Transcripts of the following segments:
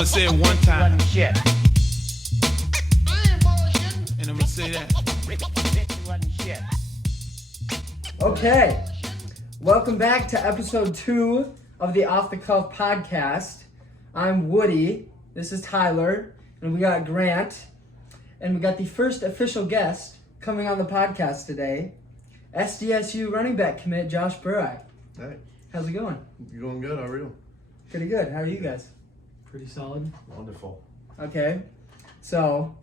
gonna say it one time. Running shit. I ain't bullshitting. And I'm gonna say that. Bitch, you running shit. Okay, welcome back to episode 2 of the Off the Cuff podcast. I'm Woody, this is Tyler, and we got Grant, and we got the first official guest coming on the podcast today, SDSU running back commit Josh Buri. Hey, How's it going? you going good? How are you? Pretty good. How are you guys? Pretty solid. Wonderful. Okay, so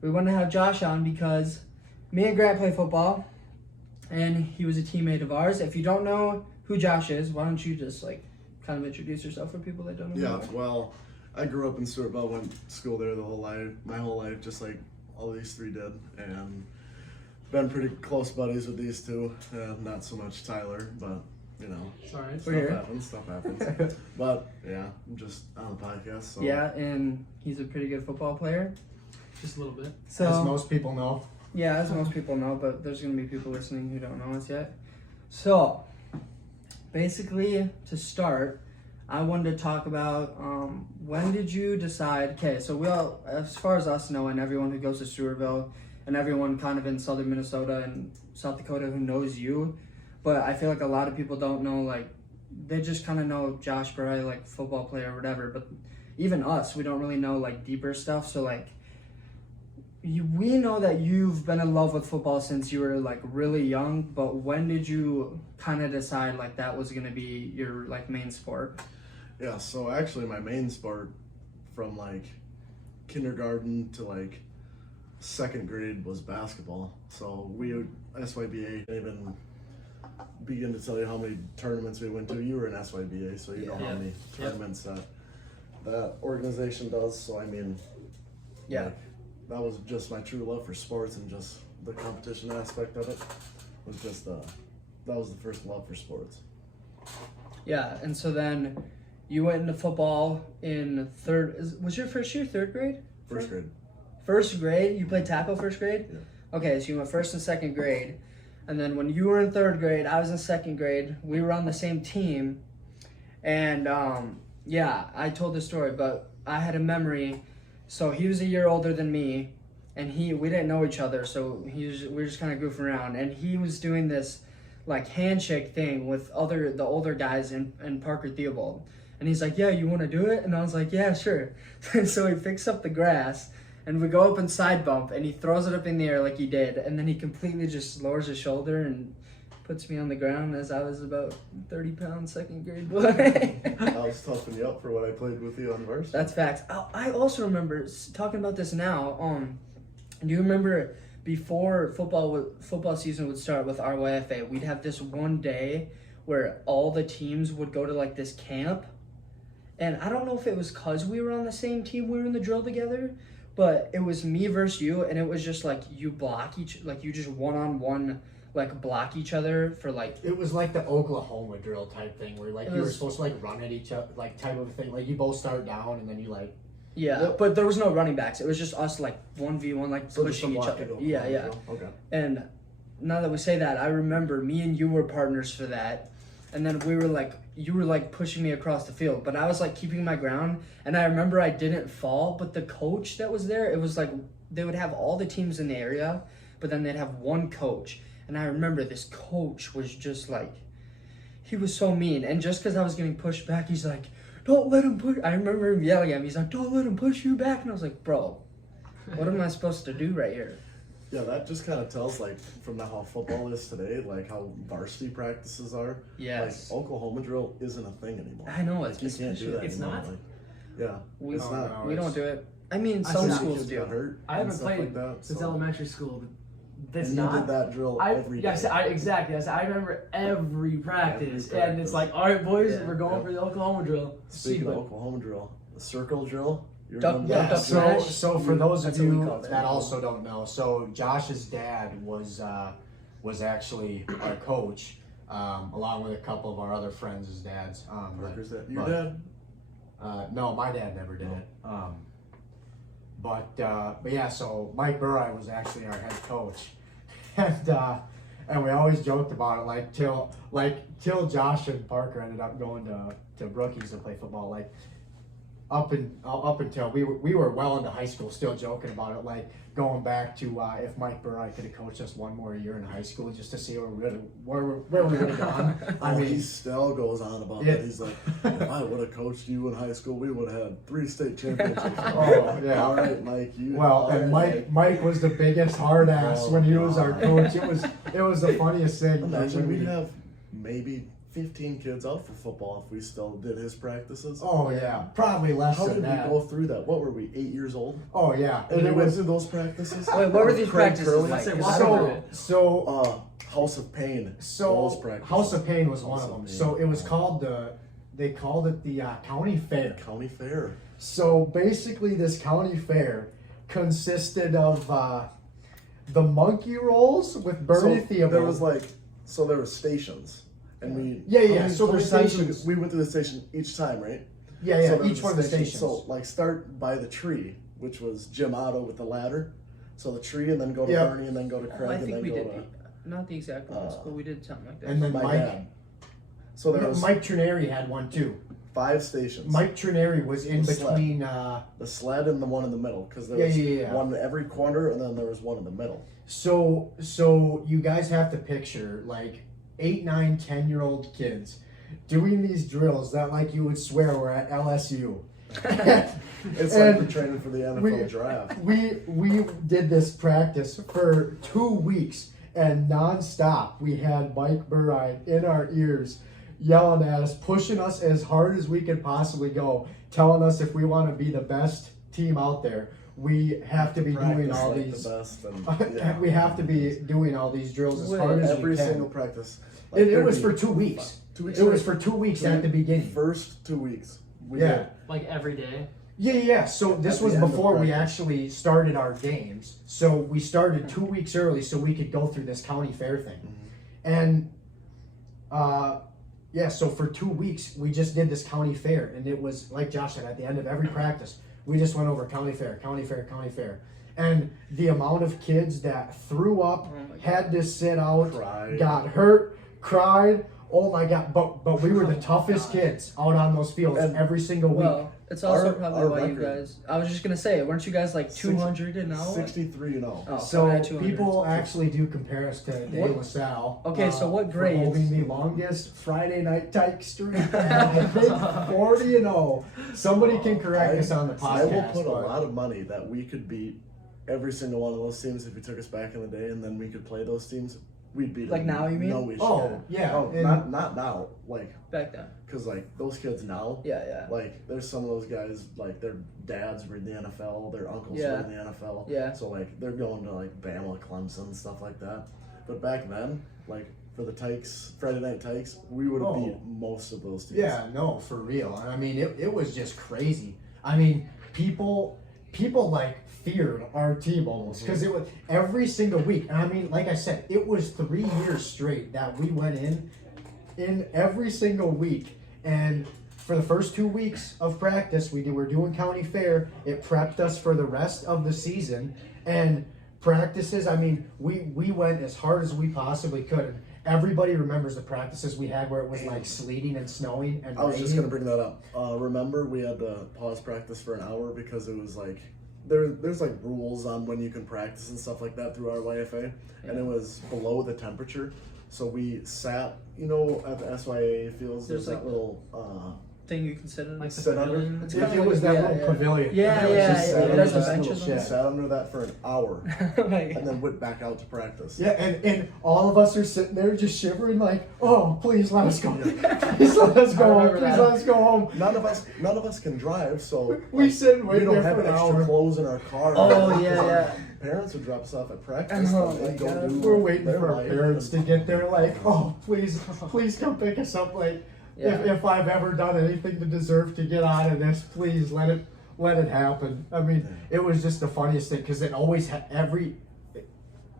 we want to have Josh on because me and Grant play football, and he was a teammate of ours. If you don't know who Josh is, why don't you just kind of introduce yourself for people that don't know? Yeah, well, I grew up in Stewartville, went to school there my whole life, just like all these three did, and been pretty close buddies with these two. Not so much Tyler, but you know, It's alright. stuff happens. But yeah, I'm just on the podcast. So. Yeah, and he's a pretty good football player. Just a little bit. So As most people know. yeah, as most people know, but there's gonna be people listening who don't know us yet. So basically, to start, I wanted to talk about when did you decide? Okay, so we all, as far as us know, and everyone who goes to Stewartville, and everyone kind of in southern Minnesota and South Dakota who knows you, but I feel like a lot of people don't know, they just kind of know Josh Buri, football player or whatever, but even us, we don't really know deeper stuff. So we know that you've been in love with football since you were really young, but when did you kind of decide that was going to be your main sport? Yeah, so actually my main sport from kindergarten to second grade was basketball. So we SYBA, didn't even begin to tell you how many tournaments we went to. You were in SYBA, so you know how many tournaments that organization does. So I mean, Yeah. that was just my true love for sports, and just the competition aspect of it was just that was the first love for sports. Yeah, and so then you went into football in was your first year third grade? First grade. First grade? You played tackle first grade? Yeah. Okay, so you went first and second grade. And then when you were in third grade, I was in second grade. We were on the same team. And I told this story, but I had a memory. So he was a year older than me, and we didn't know each other, so we were just kind of goofing around. And he was doing this handshake thing with the older guys in Parker Theobald. And he's like, yeah, you want to do it? And I was like, yeah, sure. And so he picks up the grass, and we go up and side bump, and he throws it up in the air like he did, and then he completely just lowers his shoulder and puts me on the ground as I was about 30-pound second grade boy. I was toughing you up for what I played with you on varsity. That's facts. I also remember talking about this now. Do you remember before football season would start with RYFA, we'd have this one day where all the teams would go to this camp, and I don't know if it was because we were on the same team, we were in the drill together, but it was me versus you, and it was just you block you just one-on-one block each other for It was like the Oklahoma drill type thing where you were supposed to run at each other, type of thing. You both start down and then you yeah. Yep. But there was no running backs. It was just us 1v1 So pushing each other. just Yeah. Okay. And now that we say that, I remember me and you were partners for that. And then we were you were pushing me across the field, but I was keeping my ground. And I remember I didn't fall, but the coach that was there, it was they would have all the teams in the area, but then they'd have one coach. And I remember this coach was just he was so mean. And just because I was getting pushed back, he's like, don't let him push. I remember him yelling at me. He's like, don't let him push you back. And I was like, bro, what am I supposed to do right here? Yeah, that just kind of tells from how football is today, how varsity practices are. Yes. Oklahoma drill isn't a thing anymore. I know, you can't do that It's anymore. not? Yeah, it's not. We don't do it. I mean, I some see schools kids do. get hurt I and haven't stuff played like that, since so- elementary school. That's And you not. did that drill every day. Yes, exactly. Yes, I remember every practice, Every and it's practice. all right, boys, Yeah. we're going for the Oklahoma drill. Speaking of See, Oklahoma drill, the circle drill. You're Duck- doing duck that. up So, smash? so for those of That's what we you call it. that also don't know, so Josh's dad was actually our coach, along with a couple of our other friends' dads. Parker's that. Your but- dad? No, my dad never did it. But yeah, so Mike Buri was actually our head coach, and we always joked about it, till Josh and Parker ended up going to Brookings to play football. up until we were well into high school, still joking about it, like going back to if Mike Buri could have coached us one more year in high school just to see where we would have gone. I mean, he still goes on about that. He's like, if I would have coached you in high school, we would have had 3 state championships. Oh yeah. All right, Mike. Mike was the biggest hard ass when he was our coach. It was the funniest thing. Imagine we'd have maybe 15 kids out for football if we still did his practices. Oh yeah, probably less How than did that. we go through that? What were we, 8 years old? Oh yeah, And we went through those practices? Wait, what were these Craig practices Curley? like? So House of Pain. So Those practices. House of Pain was one House of of them. Pain. So it was called they called it the county fair. County Fair. So basically, this county fair consisted of the monkey rolls with Bernie Theobald. There was there were stations. And we So how many the times stations. we went through the station each time, right? Yeah. So there Each was one of the stations. So start by the tree, which was Jim Otto with the ladder. So the tree, and then go to Yep. Bernie, and then go to Craig, I and think then we go did. to Not the exact ones, but we did something like that. And then my Mike. dad. So there was Mike Trineri had one too. 5 stations. Mike Trineri was in The sled. between. The sled and the one in the middle, because there Yeah, was yeah. one in every corner, and then there was one in the middle. So you guys have to picture like 8, 9, 10-year-old kids doing these drills that like you would swear were at LSU. It's like we're training for the NFL draft. We did this practice for 2 weeks and nonstop. We had Mike Buri in our ears yelling at us, pushing us as hard as we could possibly go, telling us if we want to be the best team out there, we have to be doing all Practice these. the best, and, yeah. We have to be doing all these drills as hard as every we can. single practice. It was for 2 weeks. 2 weeks. It was for 2 weeks at the beginning. First 2 weeks. We Yeah. did. Like every day. Yeah. So this At the was end of before we practice. actually started our games. So we started 2 weeks early so we could go through this county fair thing. And so for 2 weeks we just did this county fair, and it was like Josh said, at the end of every practice we just went over county fair. And the amount of kids that threw up, had to sit out, Cried. got hurt, cried. Oh my God! But we were the toughest kids out on those fields And- every single week. Well, it's also probably our why you record. guys. I was just gonna say, weren't you guys like 200 and 0? 63 and 0. Oh, So I had 200. people actually do compare us to Dave What- LaSalle. Okay, so what for grades? holding the longest Friday night tyke streak. I think 40 and 0. Somebody can correct us on the podcast. I will put a but- lot of money that we could beat every single one of those teams if we took us back in the day, and then we could play those teams. We'd beat Like them. now, you mean? No, we should. Oh, yeah, No, and- not now. Like, Back then. because those kids now. Yeah. Like, there's some of those guys, like, their dads were in the NFL, their uncles Yeah. were in the NFL. Yeah. So, like, they're going to, like, Bama, Clemson, stuff like that. But back then, like, for the Tykes, Friday Night Tykes, we would have Oh. beat most of those teams. Yeah, no, for real. I mean, it was just crazy. I mean, people like feared our team almost because it was every single week. And I mean, like I said, it was 3 years straight that we went in every single week. And for the first 2 weeks of practice, we were doing county fair. It prepped us for the rest of the season. And practices, I mean, we went as hard as we possibly could. And everybody remembers the practices we had where it was like sleeting and snowing and I was just raining. gonna bring that up. Remember, we had to pause practice for an hour because it was like there's like rules on when you can practice and stuff like that through our YFA, and it was below the temperature. So we sat, at the SYA fields. There's There's that like- little thing you consider Like the sit under. pavilion? It's It kinda was like- that yeah, little yeah. pavilion. Yeah, It was yeah, just yeah. set It under has the this little benches on shed. it. Sat under that for an hour, Like, and then went back out to practice. Yeah, and all of us are sitting there just shivering like, oh, please let us go. Please let us go home. remember Please that. let us go home. None of us can drive, so We sit and we wait don't there have for an extra hour. clothes in our car. Oh, yeah. Parents would drop us off at practice. Oh, and they'd my go God. do We're waiting their for our life. parents to get there like, oh, please come pick us up. Like, Yeah. if I've ever done anything to deserve to get out of this, please let it happen. I mean, it was just the funniest thing because it always had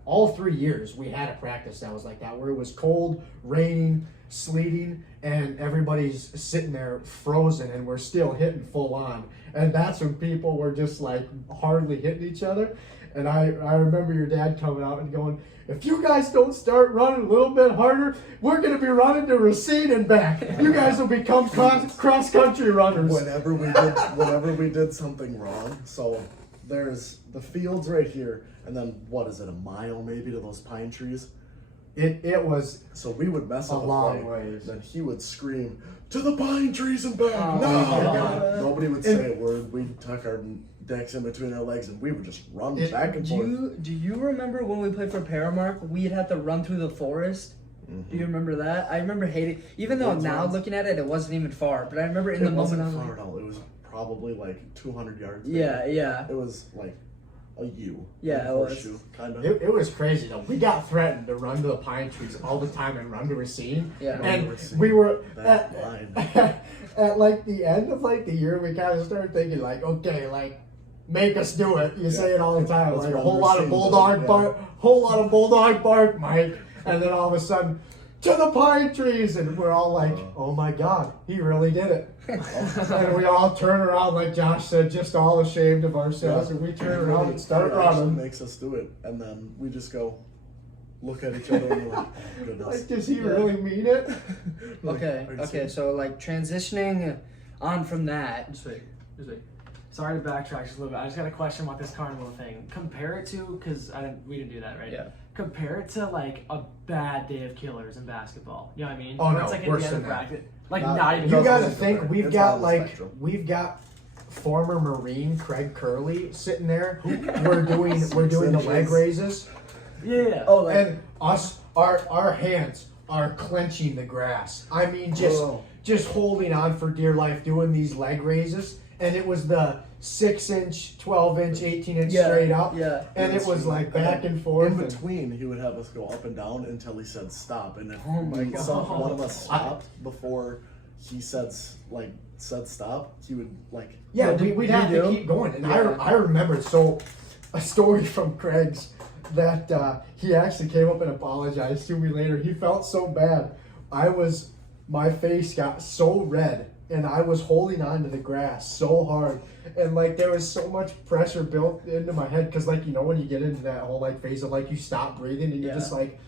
all 3 years we had a practice that was like that, where it was cold, raining, sleeting, and everybody's sitting there frozen, and we're still hitting full on. And that's when people were just like hardly hitting each other. And I remember your dad coming out and going, if you guys don't start running a little bit harder, we're going to be running to Racine and back. You guys will become cross-country runners. Whenever we did something wrong, so there's the fields right here, and then what is it, a mile maybe to those pine trees? It was So we would mess a up long play, ways. then he would scream, to the pine trees and back, Oh, no! my God. Nobody would say a word. We'd tuck our decks in between our legs, and we would just run back and forth. Do you remember when we played for Paramark, we'd have to run through the forest? Do you remember that? I remember hating, even though Woods now runs. looking at it wasn't even far, but I remember in the It moment I wasn't was far like, at all. It was probably like 200 yards. yeah, yeah. It was like a U. Yeah, like a it was. horseshoe, kind of. It was crazy though. We got threatened to run to the pine trees all the time and run to Racine. Yeah. And Run to Racine. we were That line. at like the end of like the year, we kind of started thinking like, okay, like make us do it. You say it all the time, Let's like a run whole to lot of Racine, bulldog yeah. bark, whole lot of bulldog bark, Mike. And then all of a sudden, to the pine trees, and we're all like, oh my God, he really did it. And we all turn around, like Josh said, just all ashamed of ourselves, and we turn around and start It actually running. makes us do it, and then we just go look at each other and we're like, oh, goodness. Like, does he really mean it? Okay, Are you okay, serious? so like transitioning on from that. Just wait. Sorry to backtrack just a little bit. I just got a question about this carnival thing. Compare it to, because we didn't do that, right? Yeah. Compare it to like a bad day of killers in basketball. You know what I mean? Oh, Where no, it's like worse at the end than of that. practice. Like Not- not even. You It gotta doesn't think compare. we've It's got on the like spectrum. we've got former Marine Craig Curley sitting there. We're doing the leg inches. raises, Yeah. Oh, like and our hands are clenching the grass. I mean, Whoa. just holding on for dear life, doing these leg raises, and it was the 6-inch, 12-inch, 18-inch yeah, straight up, Yeah. and it was like And back then and forth. In and- between, he would have us go up and down until he said stop, and if Oh my God. one of us stopped before he said stop, he would like. Yeah, What did we'd you have to do? keep going. And Yeah. I remember, so a story from Craig's that he actually came up and apologized to me later. He felt so bad. My face got so red, and I was holding on to the grass so hard. And like there was so much pressure built into my head, because like, you know, when you get into that whole like phase of like you stop breathing and you're Yeah. just like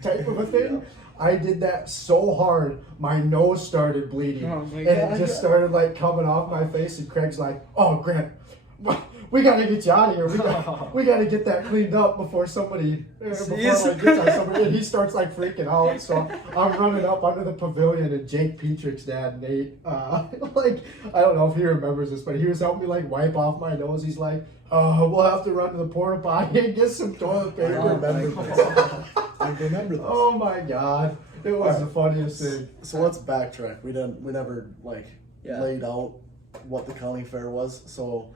type of a thing. I did that so hard, my nose started bleeding, Oh my and God. it just started like coming off my face. And Craig's like, "Oh, Grant, we gotta get you out of here. We gotta get that cleaned up before somebody before Yes. like, gets on somebody." And he starts like freaking out. So I'm running up under the pavilion, and Jake Petrick's dad, Nate, like I don't know if he remembers this, but he was helping me like wipe off my nose. He's like, we'll have to run to the porta potty and get some toilet I paper." remember this. I remember this. Oh my God, it was the funniest thing. So let's backtrack. We never like Yeah. laid out what the county fair was. So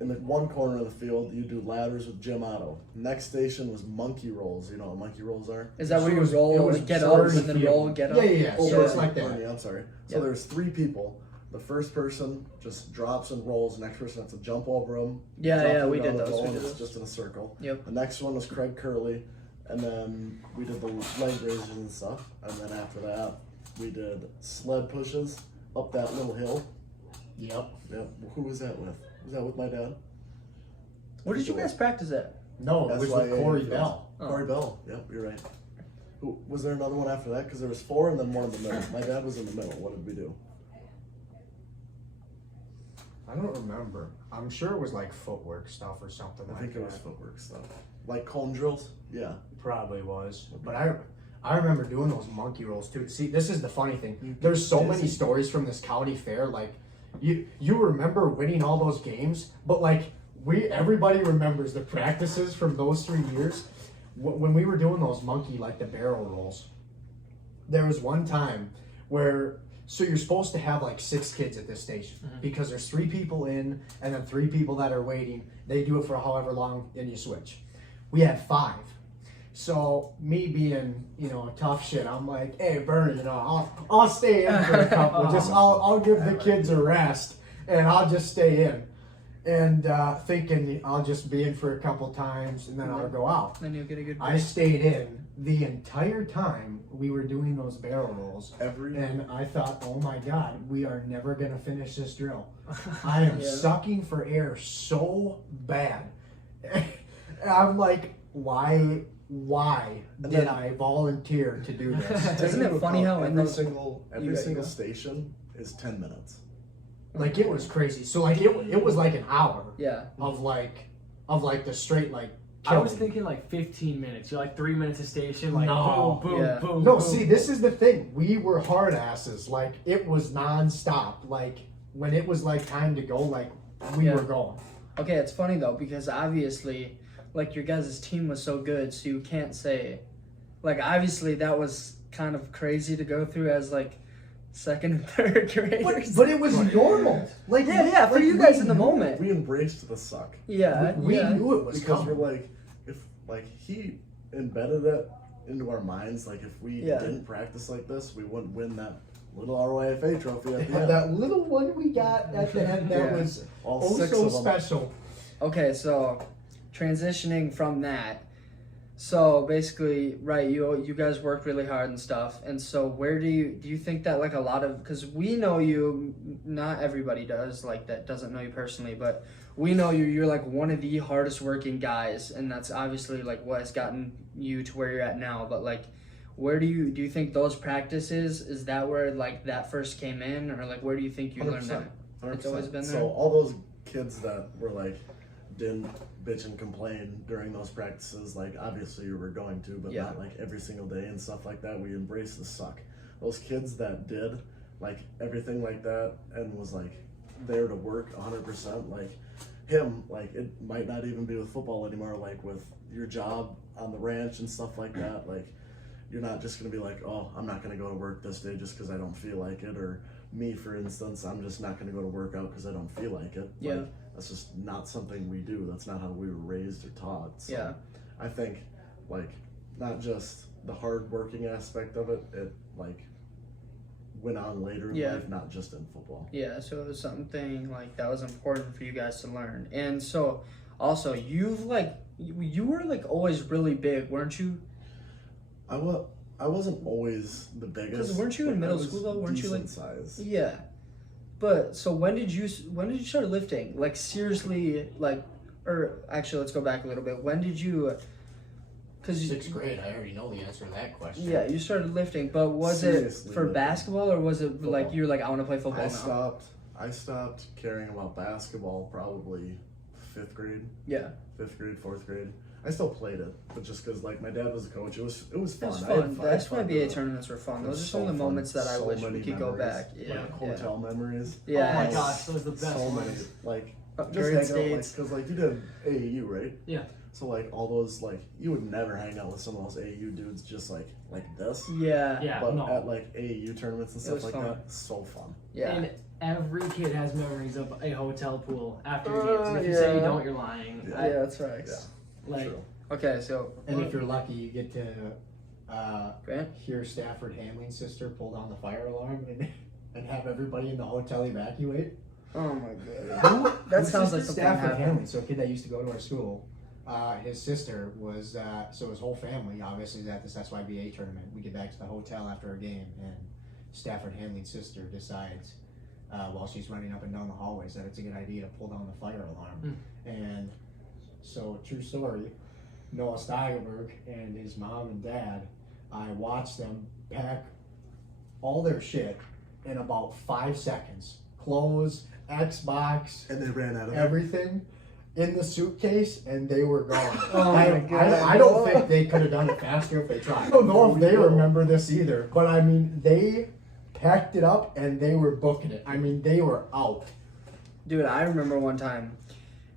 in the one corner of the field, you do ladders with Jim Otto. Next station was monkey rolls. You know what monkey rolls are? Is that where So you it was- roll, it was like, get up Jersey and then field. roll, get up? Yeah. Oh, So it's yeah. like that. Bernie, I'm sorry. So Yep. there's 3 people. The first person just drops and rolls. The next person has to jump over them. Yeah, we did those. We did It's those. just in a circle. Yep. The next one was Craig Curley, and then we did the leg raises and stuff. And then after that, we did sled pushes up that little hill. Yep. Yep. Who was that with? Was that with my dad? Where did you guys practice at? No, it was with SYA Corey field. Bell. Corey Bell. Yep, you're right. Who was there another one after that? Because there was 4 and then one in the middle. My dad was in the middle. What did we do? I don't remember. I'm sure it was like footwork stuff or something I like think that. it was footwork stuff. Like cone drills? Yeah. Probably was. But I remember doing those monkey rolls too. See, this is the funny thing. There's so many stories from this county fair. Like, you remember winning all those games, but like everybody remembers the practices from those 3 years. When we were doing those monkey, like the barrel rolls, there was one time where, so you're supposed to have like 6 kids at this station because there's 3 people in and then 3 people that are waiting. They do it for however long and you switch. We had 5. So me being, tough shit, I'm like, hey, Bernie, I'll stay in for a couple. I'll give the kids a rest and I'll just stay in. and thinking I'll just be in for a couple times and then I'll go out. Then you'll get a good I stayed in the entire time we were doing those barrel rolls. And I thought, oh my God, we are never going to finish this drill. I am sucking for air so bad. And I'm like, why did I volunteer to do this? Isn't it funny how every single station is 10 minutes? Like, it was crazy. So like it was like an hour Yeah. of like the straight like I was killing. thinking like 15 minutes. You're like 3 minutes a station, like No. boom, boom, Yeah. boom. No, boom. see, this is the thing. We were hard asses. Like, it was nonstop. Like, when it was like time to go, like we were going. Okay, it's funny though because obviously, like your guys' team was so good, so you can't say, like obviously that was kind of crazy to go through as like second and third graders. But it was normal. Like, yeah, for you guys in the moment. We embraced the suck. Yeah, we knew it was Because coming. we're like, if like he embedded it into our minds, like if we didn't practice like this, we wouldn't win that little RYFA trophy at the end. That little one we got at the end, that was All six so of them. special. Okay, so transitioning from that, so basically, right, you guys work really hard and stuff, and so where do you think that like a lot of, because we know you, not everybody does, like that doesn't know you personally, but we know you're like one of the hardest working guys, and that's obviously like what has gotten you to where you're at now, but like where do you think those practices, is that where like that first came in, or like where do you think you learned that? 100%. It's always been there? So all those kids that were like didn't bitch and complain during those practices, like obviously you were going to, but not like every single day and stuff like that. We embraced the suck. Those kids that did like everything like that and was like there to work 100%, like him, like it might not even be with football anymore, like with your job on the ranch and stuff like that. Like you're not just gonna be like, oh, I'm not gonna go to work this day just because I don't feel like it, or me, for instance, I'm just not gonna go to work out because I don't feel like it. Yeah. Like, that's just not something we do. That's not how we were raised or taught. So Yeah. I think like not just the hard working aspect of it, it like went on later in life, not just in football. Yeah, so it was something like that was important for you guys to learn. And so also you've like you were like always really big, weren't you? I wasn't always the biggest. Because weren't you in but I middle was school though? Weren't you like decent size? Yeah. But so when did you start lifting? Like seriously, like, or actually let's go back a little bit. When did you? Because 6th grade, I already know the answer to that question. Yeah, you started lifting, but was Seriously it for lifting. basketball or was it Football. like you were like I want to play football now? I stopped caring about basketball probably 5th grade, Yeah. 5th grade, 4th grade. I still played it, but just because like my dad was a coach, it was fun. It was I had fun. I had That's fun why doing BA it. tournaments were fun. It Those was are some of so the fun. moments that I So wish we many could go memories. back. Yeah. Like hotel memories. Yeah. Oh my Yes. gosh, those are the best So many, ones. like just Great hang out, skates. because like you did AAU, right? Yeah. So like all those, like you would never hang out with some of those AAU dudes just like this. Yeah. Yeah, But no. at like AAU tournaments and It stuff was like fun. that, so fun. Yeah. And every kid has memories of a hotel pool after games. And if you say you don't, you're lying. Yeah. Yeah, that's right. Yeah. Like, True. Okay, so And if you're lucky, you get to Grant? hear Stafford Hamlin's sister pull down the fire alarm and have everybody in the hotel evacuate. Oh my god. That sounds like something Stafford happened. Hamlin, so a kid that used to go to our school. His sister was, so his whole family obviously is at this SYBA tournament. We get back to the hotel after a game, and Stafford Hamlin's sister decides, while she's running up and down the hallways, that it's a good idea to pull down the fire alarm. And so, true story, Noah Steigelberg and his mom and dad, I watched them pack all their shit in about 5 seconds. Clothes, Xbox, And they ran out of it. everything in the suitcase, and they were gone. Oh my God. I don't think they could have done it faster if they tried. I don't know if they remember this either, but I mean, they packed it up and they were booking it. I mean, they were out. Dude, I remember one time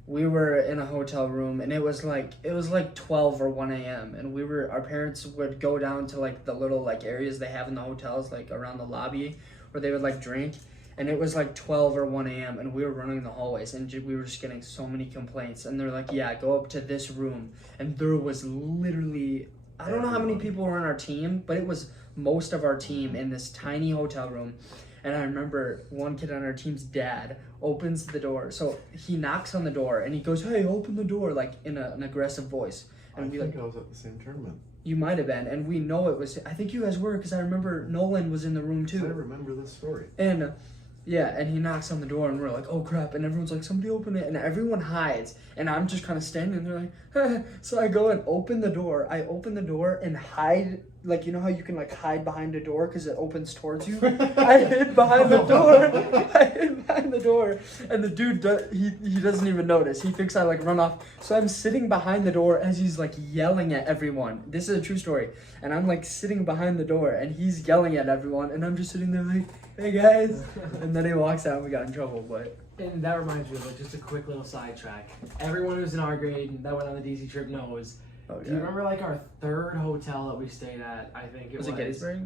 we were in a hotel room and it was like 12 or 1 a.m. and our parents would go down to like the little like areas they have in the hotels, like around the lobby where they would like drink, and it was like 12 or 1 a.m. and we were running the hallways and we were just getting so many complaints, and they're like, yeah, go up to this room, and there was literally, I don't know how many people were on our team, but it was most of our team in this tiny hotel room. And I remember one kid on our team's dad opens the door. So he knocks on the door and he goes, "Hey, open the door," like in an aggressive voice. And I think I was at the same tournament. You might have been, and we know it was. I think you guys were, because I remember Nolan was in the room I too. remember this story. And yeah, and he knocks on the door, and we're like, "Oh crap!" And everyone's like, "Somebody open it!" And everyone hides, and I'm just kind of standing there like, so I go and open the door. I open the door and hide, like you know how you can like hide behind a door because it opens towards you. I hid behind the door. I hid behind the door, and the dude he doesn't even notice. He thinks I like run off. So I'm sitting behind the door as he's like yelling at everyone. This is a true story, and I'm like sitting behind the door, and he's yelling at everyone, and I'm just sitting there like, "Hey guys," and then he walks out and we got in trouble, but And that reminds me of like just a quick little sidetrack. Everyone who's in our grade that went on the DC trip knows. Do you remember like our third hotel that we stayed at? I think it was. Was it Gettysburg?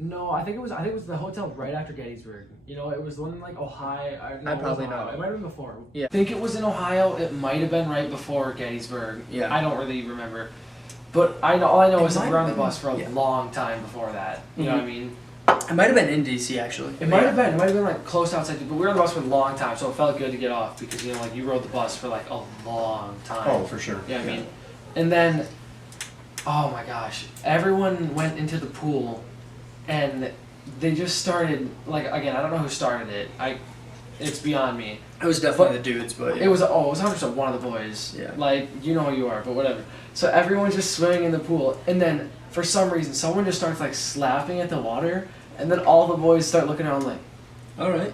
No, I think it was the hotel right after Gettysburg. You know, it was the one in like Ohio. No, I probably it was Ohio. know. It might have been before. Yeah. I think it was in Ohio. It might have been right before Gettysburg. Yeah. I don't really remember. But all I know is that we were on the might have bus for a been- long time before that. You know what I mean? It might have been in DC actually. It might have been. It might have been like close outside, but we were on the bus for a long time, so it felt good to get off because you know, like you rode the bus for like a long time. Oh, for sure. Yeah, I mean, and then, oh my gosh, everyone went into the pool, and they just started like again. I don't know who started it. It's beyond me. It was definitely the dudes, but It was 100% one of the boys. Yeah. Like you know who you are, but whatever. So everyone's just swimming in the pool, and then for some reason someone just starts like slapping at the water, and then all the boys start looking around like, all right.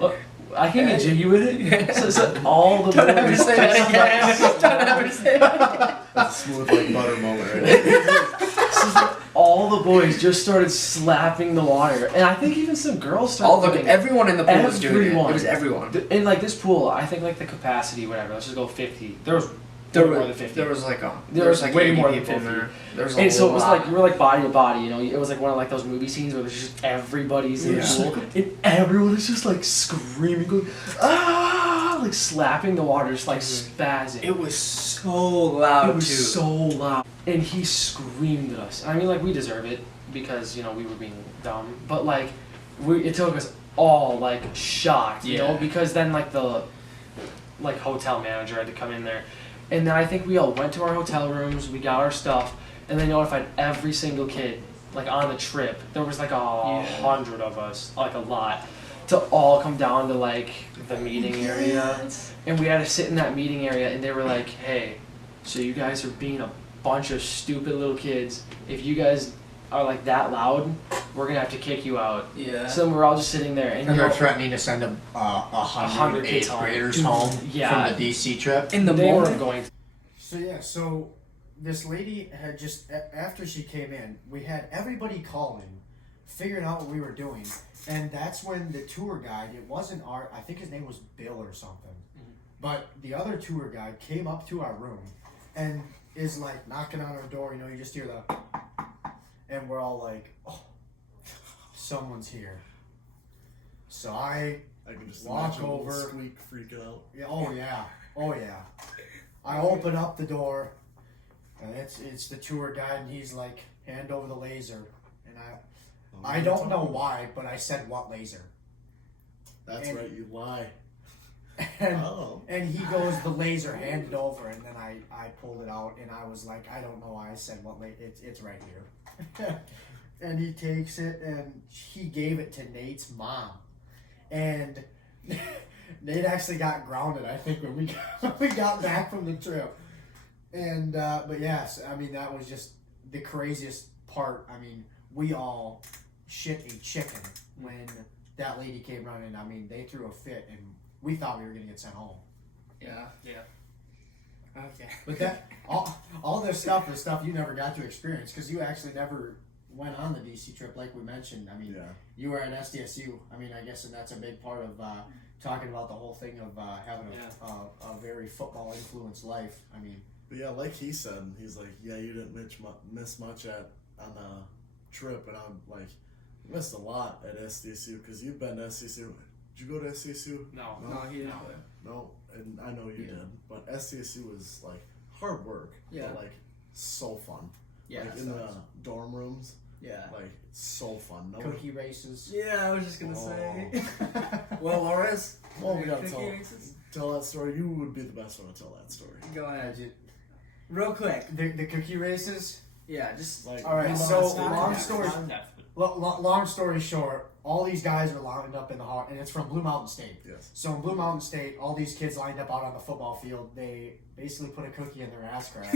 "Look, I can get jiggy with it." So all the Don't ever boys. say that again. Don't ever say that again. That's a smooth like butter moment right there. All the boys just started slapping the water, and I think even some girls started. Oh, look, doing it. everyone in the pool was doing it. It Everyone. was everyone. In like this pool, I think like the capacity, whatever. Let's just go 50. There was There more was than 50. There was like way 80 more than people 50. in there. There was a And so it was lot. like you were like body to body, you know. It was like one of like those movie scenes where there's just everybody's in Yeah. the pool, and everyone is just like screaming, going, "Ah!" like slapping the water, just like spazzing. It was so loud It was too. so loud, and he screamed at us. I mean, like we deserve it because you know we were being dumb, but like it took us all like shocked, you know, Yeah. because then like the hotel manager had to come in there, and then I think we all went to our hotel rooms, we got our stuff, and they notified every single kid like on the trip. There was like 100 of us, like a lot, to all come down to like the meeting area. And we had to sit in that meeting area, and they were like, "Hey, so you guys are being a bunch of stupid little kids. If you guys are like that loud, we're gonna have to kick you out." Yeah. So then we're all just sitting there, and And you they're know, threatening to send 100 kids eighth home. graders Dude, home yeah. from the DC trip. in the they moment. were going. So this lady had just after she came in, we had everybody calling, figuring out what we were doing, and that's when the tour guide. It wasn't I think his name was Bill or something, but the other tour guide came up to our room, and is like knocking on our door. You know, you just hear the, and we're all like, "Oh, someone's here." So I can just walk imagine over. Squeak freaking out. Yeah, oh yeah. I open up the door, and it's the tour guide, and he's like, "Hand over the laser," and I don't know why, but I said, "What laser?" That's and- right, you lie. And Oh. and he goes, "The laser, hand it over," and then I pulled it out, and I was like, "I don't know why I said what laser. It's right here." And he takes it, and he gave it to Nate's mom, and Nate actually got grounded, I think, when we got back from the trip. And but yes, I mean that was just the craziest part. I mean, we all shit a chicken when that lady came running. I mean, they threw a fit, and we thought we were gonna get sent home. Yeah. Okay. But that all this stuff is stuff you never got to experience because you actually never went on the DC trip, like we mentioned. I mean, Yeah. you were at SDSU. I mean, I guess, and that's a big part of talking about the whole thing of having a very football influenced life. I mean, But yeah, like he said, he's like, yeah, you didn't miss much on the trip, and I'm like, you missed a lot at SDSU because you've been to SDSU. Did you go to SDSU? No. No, he didn't. No, and I know you did, but SDSU was like hard work, Yeah. but like so fun. Yeah. Like in the dorm rooms, Yeah. Like, it's so fun. No, Cookie races. Yeah, I was just gonna say. Oh. Well, Loris. Well, we gotta cookie races? tell that story. You would be the best one to tell that story. Go ahead. Real quick. The cookie races. Yeah, just Like, All right. Come So on, long yeah. story. Not enough, but Long story short, all these guys are lined up in the hall, and it's from Blue Mountain State. Yes. So in Blue Mountain State, all these kids lined up out on the football field. They basically put a cookie in their ass crack,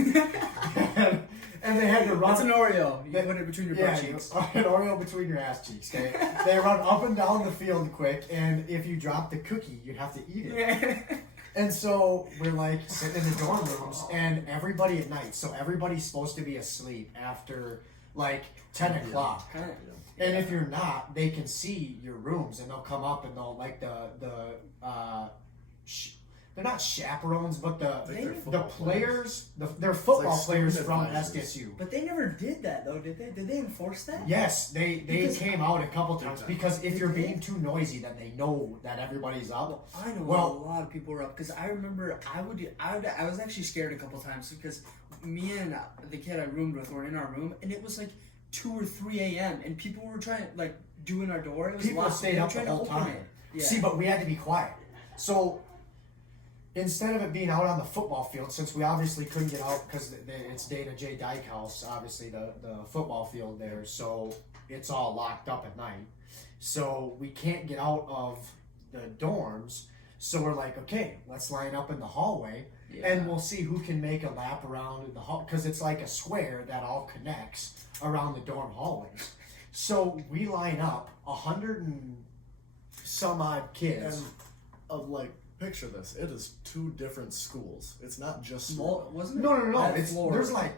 and they had to run. That's an Oreo. You They- put it between your Yeah, butt cheeks. an Oreo between your ass cheeks. They run up and down the field quick, and if you drop the cookie, you have to eat it. And so we're like sitting in the dorm rooms, and everybody at night. So everybody's supposed to be asleep after like 10 o'clock. Kinda. And if you're not, they can see your rooms, and they'll come up and they'll like they're not chaperones, but I think they're the football players, they're football like players student from advisors. SDSU. But they never did that though, did they? Did they enforce that? Yes, they Because came out a couple times Big time. because if Did you're they? being too noisy, then they know that everybody's up. I know Well- a lot of people were up because I remember I was actually scared a couple times because me and the kid I roomed with were in our room and it was like 2 or 3 a.m. and people were trying like doing our door. It was People locked. stayed They were up the trying whole to open time. it. Yeah. See, but we had to be quiet. So instead of it being out on the football field, since we obviously couldn't get out because it's Dana J. Dyke House, obviously the football field there, so it's all locked up at night. So we can't get out of the dorms. So we're like, okay, let's line up in the hallway, Yeah. and we'll see who can make a lap around in the hall because it's like a square that all connects around the dorm hallways. So we line up 100 and some odd kids. And of like, picture this. It is 2 different schools. It's not just Small, wasn't it? No. That It's, floor. there's like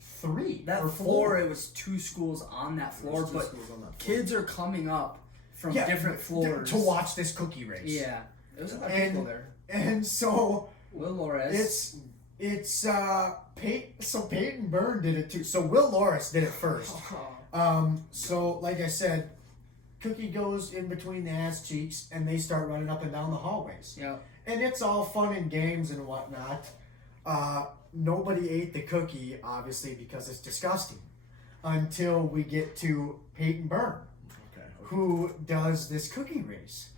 3 that or floor. 4. It was 2 schools on that floor, There's 2 but schools on that floor. kids are coming up from Yeah, different floors to watch this cookie race. Yeah, it was a lot of And- people there. And so Will Loris. it's Peyton Byrne did it too. So Will Loris did it first. So like I said, Cookie goes in between the ass cheeks, and they start running up and down the hallways. Yeah. And it's all fun and games and whatnot. Nobody ate the cookie, obviously, because it's disgusting. Until we get to Peyton Byrne, Okay. who does this cookie race.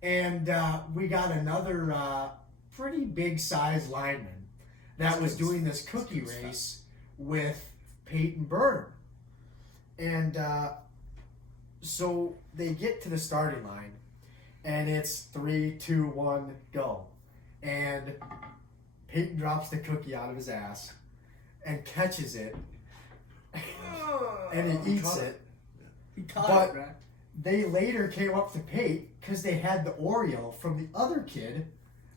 And we got another pretty big size lineman that was doing this cookie race with Peyton Byrne. And so they get to the starting line, and it's 3, 2, 1, go. And Peyton drops the cookie out of his ass and catches it, and he eats it. He caught But- it, right? They later came up to Pate because they had the Oreo from the other kid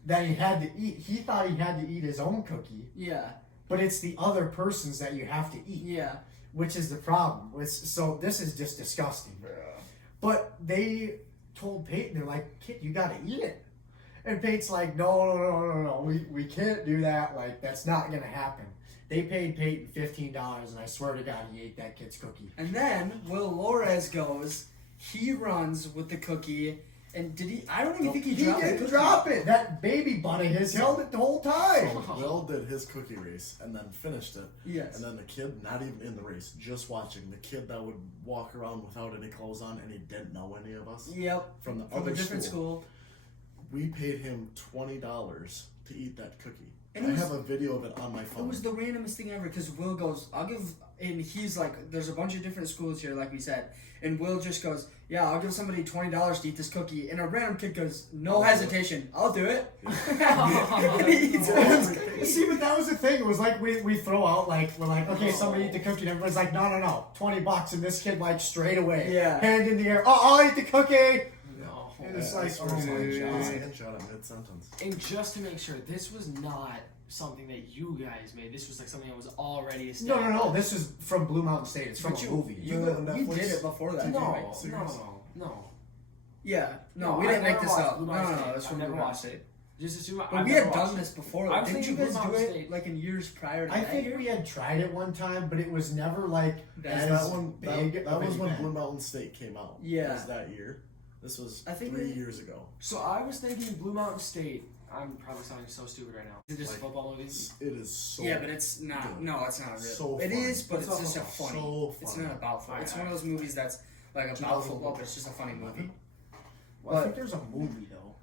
that he had to eat. He thought he had to eat his own cookie, Yeah. but it's the other person's that you have to eat, Yeah. which is the problem. So this is just disgusting. But they told Peyton, they're like, kid, you got to eat it. And Pate's like, no, we can't do that. Like, that's not going to happen. They paid Peyton $15, and I swear to God, he ate that kid's cookie. And then Will Loris goes. He runs with the cookie, and did he? I don't even think he He dropped the didn't cookie. drop it. That baby bunny has held it the whole time. So Will did his cookie race and then finished it. Yes. And then the kid, not even in the race, just watching, the kid that would walk around without any clothes on and he didn't know any of us Yep. from the From other a different school. We paid him $20 to eat that cookie. And I it was- have a video of it on my It phone. was the randomest thing ever because Will goes, I'll give, and he's like, there's a bunch of different schools here, like we said, and Will just goes, yeah, I'll give somebody $20 to eat this cookie, and a random kid goes, no hesitation, I'll do it. And he eats it. See, but that was the thing. It was like we throw out like we're like, okay, somebody eat the cookie, and everybody's like, no, $20, and this kid like straight away, Yeah. hand in the air, oh, I'll eat the cookie. No. And it's I like, swear oh to my God, God. handshot at mid-sentence. And just to make sure, this was not something that you guys made. This was like something that was already established. No. This is from Blue Mountain State. It's from But a movie. You, No, we Netflix. did it before that, No, didn't we? Serious? no. Yeah, no, No, we I didn't make never this watched up. Blue No, Mountain no, State. it's I've from never Blue Mountain watched State. Just assume. But we had done this before. I was Didn't you thinking guys Blue do Mountain it State. like in years prior to I that think year? we had tried it one time, but it was never like That as That one, big. that of was an when event. Blue Mountain State came out. Yeah. It was that year. This was I think 3 years ago. So I was thinking Blue Mountain State. I'm probably sounding so stupid right now. Is it just Like, a football movie? It is so. Yeah, but it's not. good. No, it's not really. So it funny. is, but It's it's not just a football. funny. So It's funny. not about football. It's one of Alright. those movies that's like about football, but it's just a funny movie. Well, I But- think there's a movie though.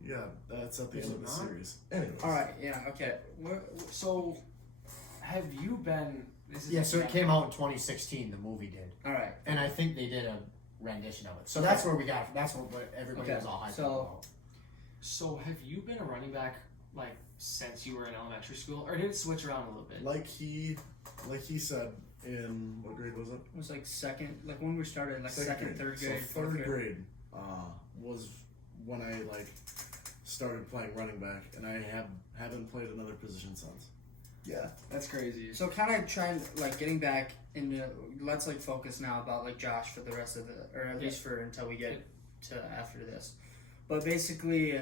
Yeah, that's at the Is end it of the not? series. Anyways. All right. Yeah. Okay. So, have you been? This is Yeah, so it came out in 2016. The movie did, All right. and I think they did a rendition of it. So that's where we got. That's what everybody Okay, was all hyped so- about. So have you been a running back like since you were in elementary school, or did it switch around a little bit? Like he said in what grade was it? It was like second, like when we started, like second, third So grade, fourth third grade. grade was when I like started playing running back, and I haven't played another position since. Yeah. That's crazy. So kind of trying like getting back into. Let's like focus now about like Josh for the rest of the, or at least for until we get to after this. But basically,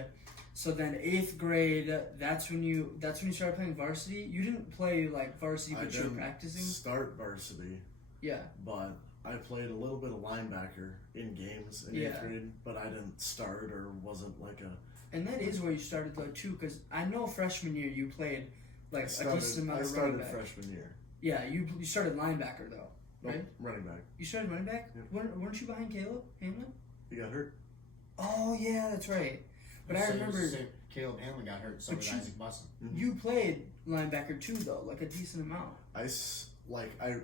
so then 8th grade. That's when you started playing varsity. You didn't play like varsity, I but you were didn't practicing. start varsity, Yeah. but I played a little bit of linebacker in games in Yeah. 8th grade, but I didn't start or wasn't like a. And that is where you started though too, because I know freshman year you played like a decent amount I of running started back. freshman year. Yeah, you started linebacker though, Nope, right? running back. You started running back. Yeah. Weren't you behind Caleb Hamlin? He got hurt. Oh yeah, that's right. But I remember Caleb Hanlon got hurt, so But did you- Isaac Busson. you played linebacker too though, like a decent amount.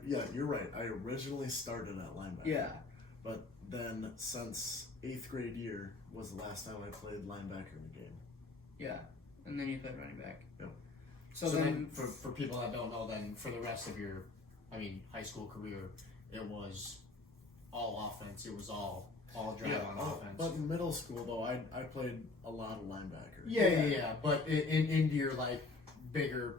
Yeah, you're right. I originally started at linebacker. Yeah. But then since 8th grade year was the last time I played linebacker in a game. Yeah, and then you played running back. Yep. So, So then, then, for people that don't know, then for the rest of your, high school career, it was all offense. It was all drive on offense. But in middle school though, I played a lot of linebacker. Yeah. But into your like bigger,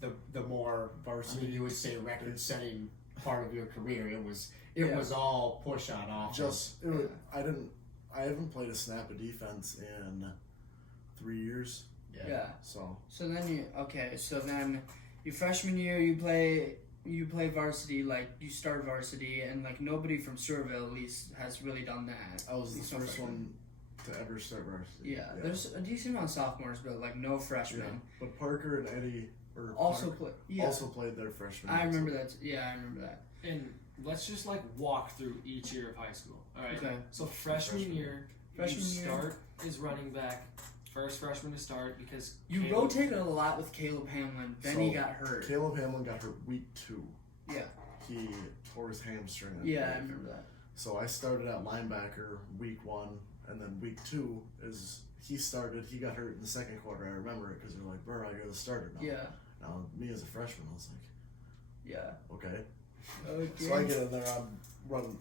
the more Varsity. you would say record-setting part of your career, it was Yeah. all push on offense. I haven't played a snap of defense in 3 years. yeah. So So then your freshman year you play varsity, like you start varsity, and like nobody from Stewartville at least has really done that. I was At the least no first freshmen. one to ever start varsity. Yeah, there's a decent amount of sophomores, but like no freshmen. Yeah. But Parker and Eddie Also play. Yeah, also played their freshman. I year, remember so- that. Yeah, I remember that. And let's just like walk through each year of high school. All right. Okay. So freshman year, Freshman you year. start as running back, first freshman to start because You Caleb- rotated a lot with Caleb Hamlin. Then he So, got hurt. Caleb Hamlin got hurt week 2. Yeah. He tore his hamstring. Yeah, I believe. remember that. So I started at linebacker week 1, and then week 2 is he started. He got hurt in the second quarter. I remember it because they're like, "Bro, you're the starter now." Yeah. Now me as a freshman, I was like, Yeah. "Okay." Okay. So I get in there. I'm running.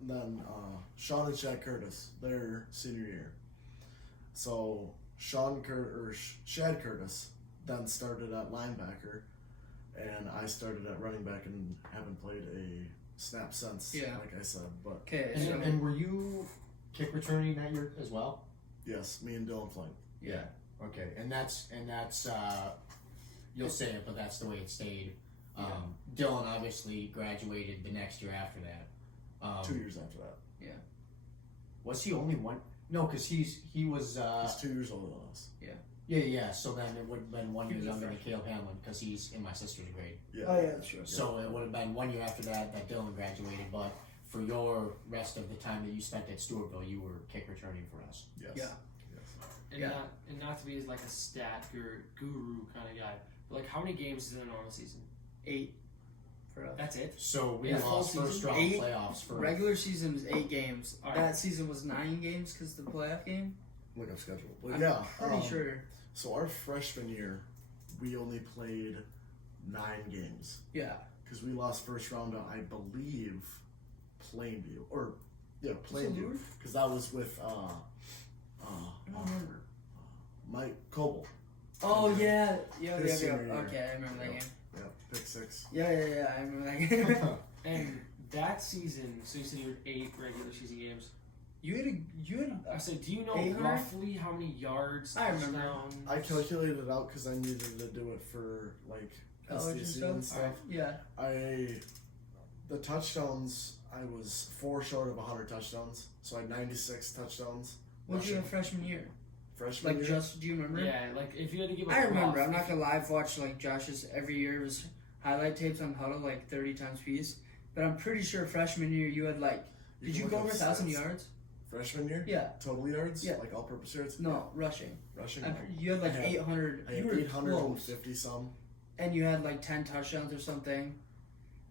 Then Sean and Shad Curtis, their senior year. So Shad Curtis then started at linebacker, and I started at running back and haven't played a snap since. Yeah. Like I said, but Okay. And, So and were you kick returning that year as well? yes, me and Dylan Flink. yeah. Okay, and that's you'll say it, but that's the way it stayed. Dylan obviously graduated the next year after that. 2 years after that. Was he only one? No, because he was. He's 2 years older than us. Yeah. So then it would have been 1 He year was a younger than freshman. Caleb Hamlin because he's in my sister's grade. Yeah. Oh yeah, sure. So it would have been 1 year after that Dylan graduated. But for your rest of the time that you spent at Stewartville, you were kick returning for us. Yes. Yeah. Yes. and Yeah. not to be like a stat guru kind of guy, but like how many games is in a normal season? 8 for us. That's it. So we Yeah, lost full first season, round 8 playoffs for Regular season is 8 games. All right. That season was 9 games because the playoff game. Look up schedule. But I'm yeah. pretty sure. So our freshman year, we only played 9 games Yeah. because we lost first round to, I believe, Plainview Lure? Plainview because that was with I don't remember. Mike Coble. Oh yeah. Yeah. His senior year. Okay, I remember that Yep. game. Yeah, pick 6. Yeah. I remember that game. And that season, so you said you had 8 regular season games. you had. I said, do you know 800? roughly how many yards? I remember. touchdowns? I calculated it out because I needed to do it for like College and SDSU and stuff? stuff. Yeah. The touchdowns, I was 4 short of 100 touchdowns, so I had 96 touchdowns. What did you have rushing. freshman year? Freshman Like year? do you remember? Yeah, like if you had to give. I remember. I'm not gonna lie. I've watched like Josh's every year his highlight tapes on Huddle like 30 times piece. But I'm pretty sure freshman year you had like. Did can you look go up over 1,000 stats. yards? Freshman year? Yeah. Total yards? Yeah. Like all-purpose yards? No, rushing. Rushing? You had like I had- 800. I You had were 850 close. some. And you had like 10 touchdowns or something.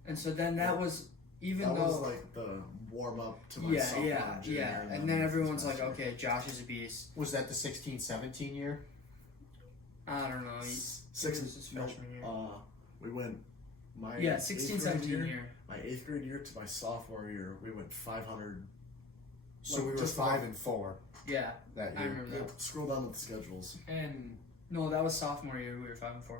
And so then that was even That though. was like the warm-up to my sophomore yeah, and junior yeah. year, And then everyone's this like, past year. okay, Josh is a beast. Was that the 16-17 year? I don't know. Six It was his nope, freshman year. we went my Yeah, 8th 16, grade 17 year, year. My 8th grade year to my sophomore year, we went 500. So Like, we were just 5-4 Yeah, that I year. remember that. Scroll down to the schedules. And No, that was sophomore year. We were 5-4.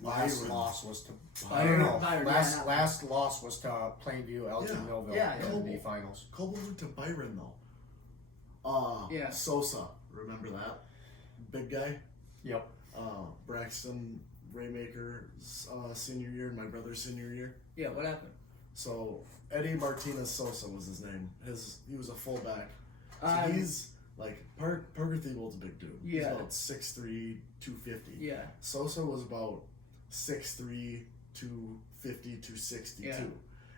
Last Byron. loss was to Byron. I don't know. Byron, Last yeah. last loss was to Plainview, Elgin, Yeah. Millville Yeah, in yeah. the finals. Coble went to Byron though. Yeah. Sosa, remember that? Big guy. Yep. Braxton Raymaker's senior year and my brother's senior year. Yeah, what happened? So Eddie Martinez Sosa was his name. He was a fullback. So Um, he's like Parker Thiebold's a big dude. He's Yeah. about 6'3", 250. Yeah. Sosa was about 6'3", 250, 262. Yeah.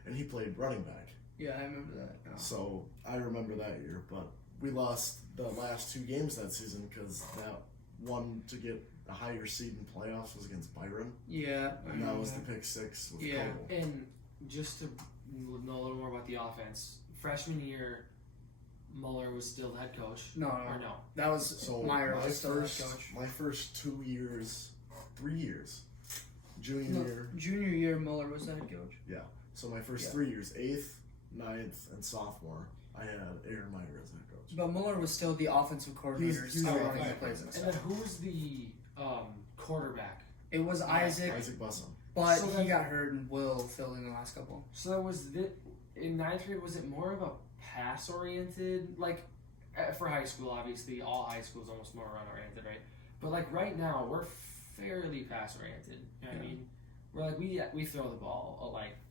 And he played running back. Yeah, I remember that. now. So I remember that year, but we lost the last 2 games that season because that one to get a higher seed in playoffs was against Byron, Yeah, I and that remember was the pick 6 with Yeah. Coble. and just to know a little more about the offense, freshman year, Muller was still the head coach. No, Or no, no? that was So Meyer my was still head first, coach. my first 2 years, 3 years, junior No, year. junior year, Muller was the head coach. So my first Yeah. 3 years, 8th, 9th, and sophomore, I had Aaron Meyer as head coach. But Muller was still the offensive coordinator, He's still the running the offensive plays and And then stuff. who was the quarterback? It was Isaac, Isaac Bussum. but So he then- got hurt and Will filled in the last couple. So that was in ninth grade. Was it more of a pass oriented, like for high school? Obviously, all high schools almost more run oriented, right? But like right now, we're fairly pass oriented. You know what I mean? We're like we throw the ball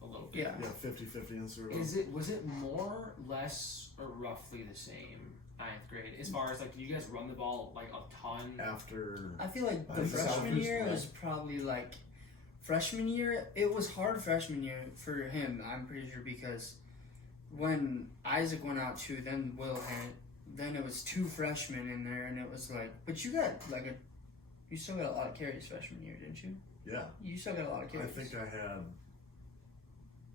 a little bit. Yeah. Yeah, 50-50 in Super Bowl. Was it more, less, or roughly the same ninth grade as far as like did you guys run the ball like a ton? After I feel like the I think freshman Southeast, year yeah. was probably like freshman year. It was hard freshman year for him. I'm pretty sure because when Isaac went out too, then Will had. Then it was 2 freshmen in there, and it was like. But you got like you still got a lot of carries freshman year, didn't you? yeah, You still got a lot of I carries. think I had.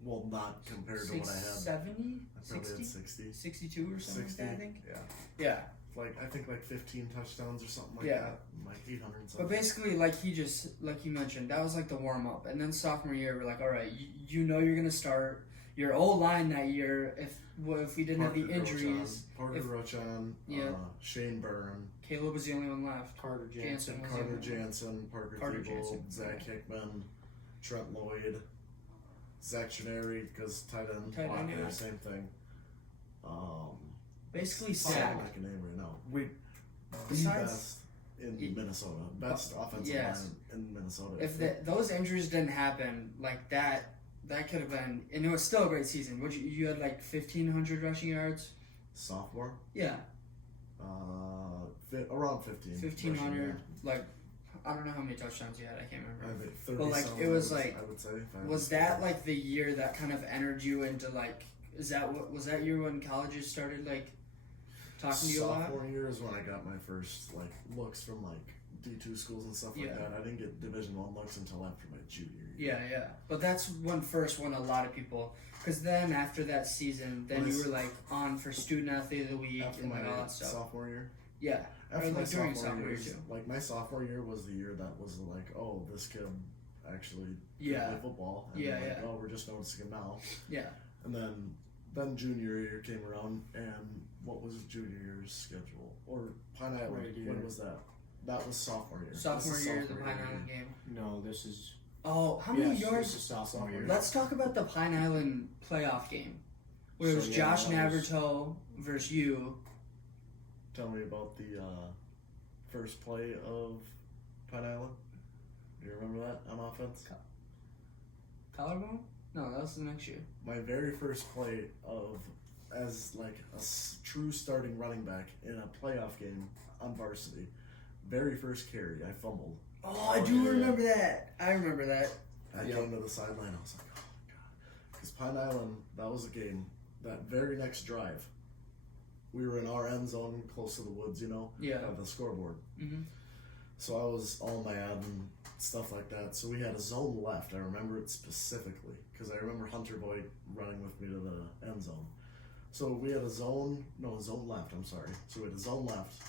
Well, not compared to what I had. 70, I probably 60, had 60. 62 or something 60. like that, I think. Yeah, Yeah. I think 15 touchdowns or something like Yeah. that. Like 800 But something. basically, like you mentioned, that was like the warm up, and then sophomore year, we're like, all right, you know you're gonna start your old line that year. If we didn't have the injuries, Parker if- Rochan, Yeah. Shane Byrne, Caleb was the only one left. Carter Jansen was the Carter only one. Jansen, Parker Carter Thiebold, Jansen, Zach Hickman, Trent Lloyd, Zach Chenary, because tight end, Tight end, blocker, yeah. same thing. Basically, I sack. can't make a name right now. The Besides- best in Ye- Minnesota, best offensive yes. line in Minnesota. If those injuries didn't happen, like that could have been, and it was still a great season. Would you had like 1,500 rushing yards? Sophomore, Yeah, around 15. 1,500. Like, I don't know how many touchdowns you had. I can't remember. I think 30 But, like, something, it was, like- I would say. if I had Was to that say. like the year that kind of entered you into like? Was that year when colleges started like talking to you a lot? Sophomore year is when I got my first like looks from like D2 schools and stuff like Yeah. that. I didn't get Division 1 looks until after my junior year. Yeah. But that's when a lot of people. Because then after that season, then When I you s- were like on for student athlete of the week After and my like all that stuff. sophomore year. Yeah. After Or, my like, during sophomore sophomore year, year, too. like my sophomore year was the year that was like, oh, this kid actually can Yeah. play football. And Yeah, like, yeah. oh, we're just noticing him now. Yeah. And then junior year came around, and what was junior year's schedule? Or Pine Island? Right here. When was that? That was sophomore year. Sophomore This is year, the sophomore Pine year. Island game. No, this is Oh, how many yes, yards? This is sophomore year. Let's talk about the Pine Island playoff game. Where it was So, yeah, Josh that was- Naverto versus you. Tell me about the first play of Pine Island. Do you remember that on offense? Collarbone? No, that was the next year. My very first play as like a true starting running back in a playoff game on varsity. Very first carry, I fumbled. Oh, I do remember that. I remember that. I came to the sideline. I was like, oh my god, because Pine Island, that was a game. That very next drive, we were in our end zone, close to the woods, Yeah. of the scoreboard. Mm-hmm. So I was all mad and stuff like that. So we had a zone left. I remember it specifically because I remember Hunter Boyd running with me to the end zone. So we had a zone left. I'm sorry. So we had a zone left.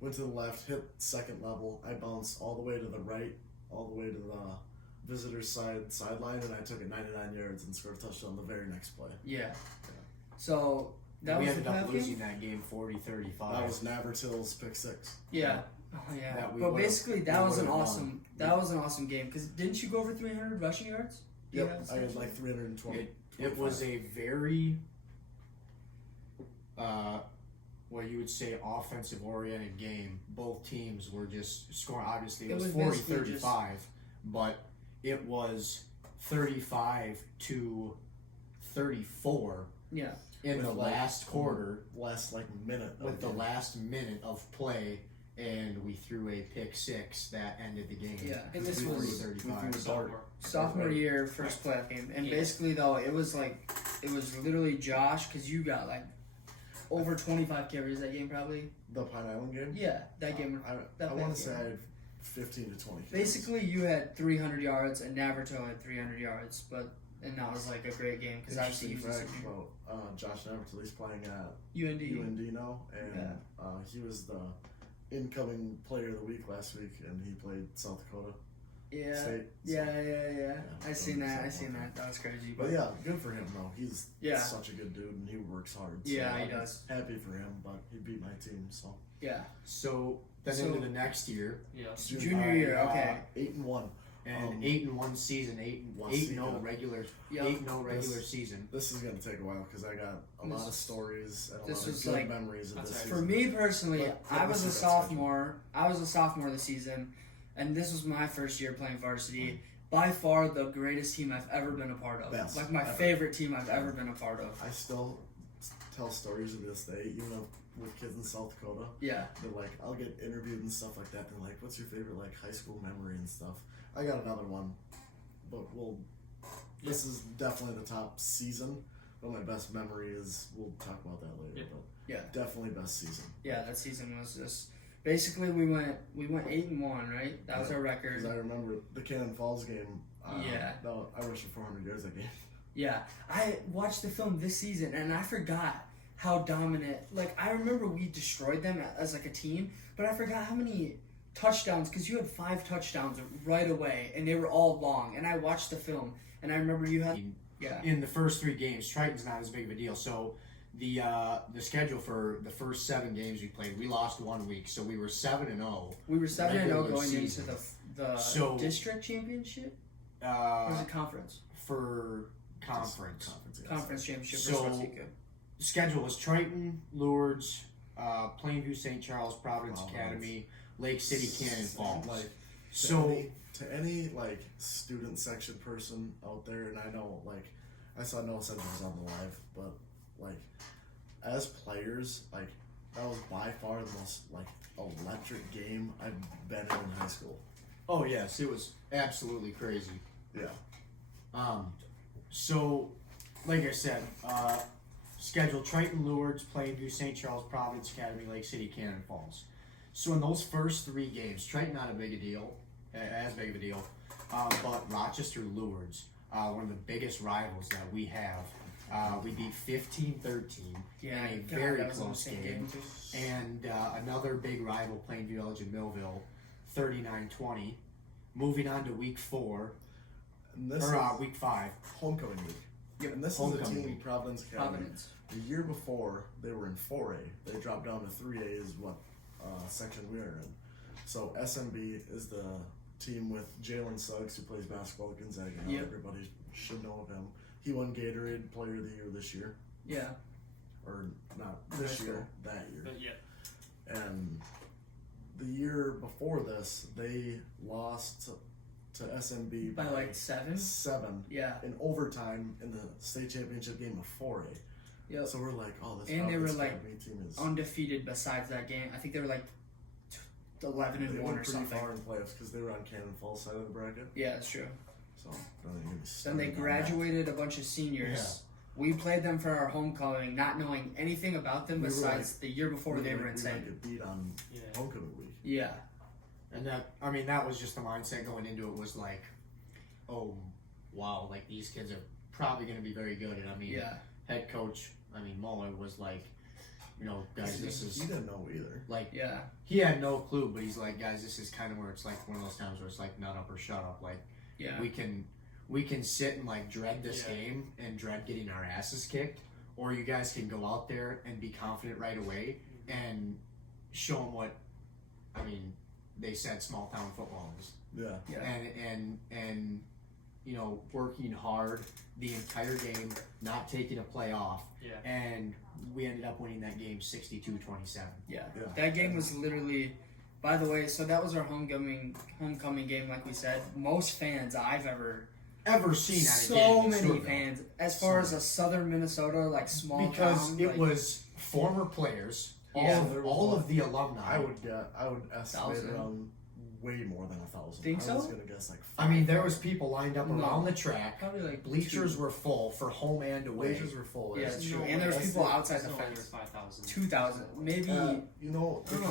Went to the left, hit second level. I bounced all the way to the right, all the way to the visitor's sideline, and I took it 99 yards and scored a touchdown the very next play. Yeah. So that we was the ended up playoff losing game? that game 40-35. That was Navertill's pick six. Yeah. Oh yeah. That we But would've- basically, we that was an would've awesome. That was an awesome game because didn't you go over 300 rushing yards? Yep, I had like 320. It was a very, what you would say, offensive-oriented game. Both teams were just scoring. Obviously, it was basically 40-35, but it was 35 to 34 Yeah. in With the like- last quarter last like minute. with of the it. last minute of play, and we threw a pick six that ended the game. Yeah, and this was 40-35. sophomore year, first playoff game, and basically though it was literally Josh because you got like over 25 carries that game probably. The Pine Island game. Yeah, that game. I that want big to say game. I had 15 to 20. Basically, you had 300 yards and Naverto had 300 yards, and that was like a great game because obviously Interesting he was fact about Josh Navertil. He's playing at UND. UND now, and he was the incoming player of the week last week, and he played South Dakota Yeah, State. yeah. I so seen that. something like That. That was crazy. But yeah, good for him though. He's Yeah. such a good dude, and he works hard. So Yeah, he I'm does. Happy for him, but he beat my team, so Yeah. So then So- into the next year, Yes. Junior year, okay. 8-1. and 8-1 season, 8-0 regular, Yep. 8-0 regular season. This is gonna take a while because I got a lot of stories and a This lot of was good like- memories of That's this right. For season. me personally, But I was a this is sophomore. I was a sophomore this season, and this was my first year playing varsity. By far, the greatest team I've ever been a part of. Best, Like my ever. favorite team I've ever been a part of. I still tell stories to this day, even with kids in South Dakota. Yeah. They're like, I'll get interviewed and stuff like that. They're like, what's your favorite like high school memory and stuff? I got another one, but this is definitely the top season. But my best memory is, we'll talk about that later. Yeah. But Yeah. definitely best season. Yeah, that season was just basically we went 8-1, right? That was our record. Because I remember the Cannon Falls game. Yeah. I rushed for 400 yards that game. Yeah, I watched the film this season and I forgot how dominant. Like I remember we destroyed them as like a team, but I forgot how many touchdowns because you had 5 touchdowns right away and they were all long. And I watched the film and I remember you had In the first 3 games, Triton's not as big of a deal. So the schedule for the first 7 games we played, we lost 1 week, so we were 7-0. We were 7-0 regular going season. into the So- district championship. Or was it conference? For conference. Yes. Conference championship So- versus Waseca. Schedule was Triton, Lourdes, Plainview, St. Charles, Providence Providence. Academy, Lake City, Cannon Falls. Like, So to any like student section person out there, and I know like I saw Noah said he was on the live, but like as players, like that was by far the most like electric game I've been in high school. oh yes, it was absolutely crazy. Yeah. So, like I said, schedule Triton, Lourdes, Plainview, St. Charles, Providence Academy, Lake City, Cannon Falls. So in those first 3 games, Triton not a big a deal, as big of a deal, but Rochester, Lourdes, one of the biggest rivals that we have. We beat 15-13 in a God, very that was an close insane game. too. And another big rival, Plainview Village and Millville, 39-20. Moving on to week 4, And this or is week 5. homecoming week. Yep. And this is Homecoming a team, week. Providence Academy. Providence. The year before, they were in 4A. They dropped down to 3A is what section we are in. So SMB is the team with Jalen Suggs, who plays basketball at Gonzaga. Yep. Everybody should know of him. He won Gatorade Player of the Year this year. Yeah. Or not this High year, school. that year. But yeah. And the year before this, they lost to SMB By like 7? 7 Yeah. in overtime in the state championship game of 4A. Yep. So we're like, oh, this And they were, like, Academy team is Undefeated besides that game. I think they were like 11 and they 1 went or pretty something. far in playoffs because they were on Cannon Falls side of the bracket. Yeah, that's true. So don't even get me Then started they on that. graduated a bunch of seniors. We played them for our homecoming, not knowing anything about them We were besides the year before they were we insane. might get beat on Yeah. homecoming week. Yeah. And that was just the mindset going into it was like, oh, wow, like these kids are probably going to be very good. And I mean, Yeah. head coach, Muller was like, guys, this He is didn't know either. like, Yeah. he had no clue, but he's like, guys, this is kind of where it's like one of those times where it's like nut up or shut up. Like, Yeah. we can sit and like dread this Yeah. game and dread getting our asses kicked, or you guys can go out there and be confident right away and show them what, they said small town football is. Yeah. Yeah. And working hard the entire game, not taking a play off, Yeah. and we ended up winning that game 62-27. Yeah. Yeah. That game was literally, by the way, so that was our homecoming game, like we said. Most fans I've ever Seen at a so game in many Steubenville. fans. As far as a southern Minnesota, like small Because town, it like, was former players, Yeah. all of the alumni. I would estimate 1,000. around way more than 1,000. Think I was so? gonna guess like. there was people lined up No. around the track. probably like Bleachers 2. were full for home and away. Bleachers were full. Yeah, It's that's true. No And there was way. people outside the No way, fence. there's 5,000. 2,000, maybe.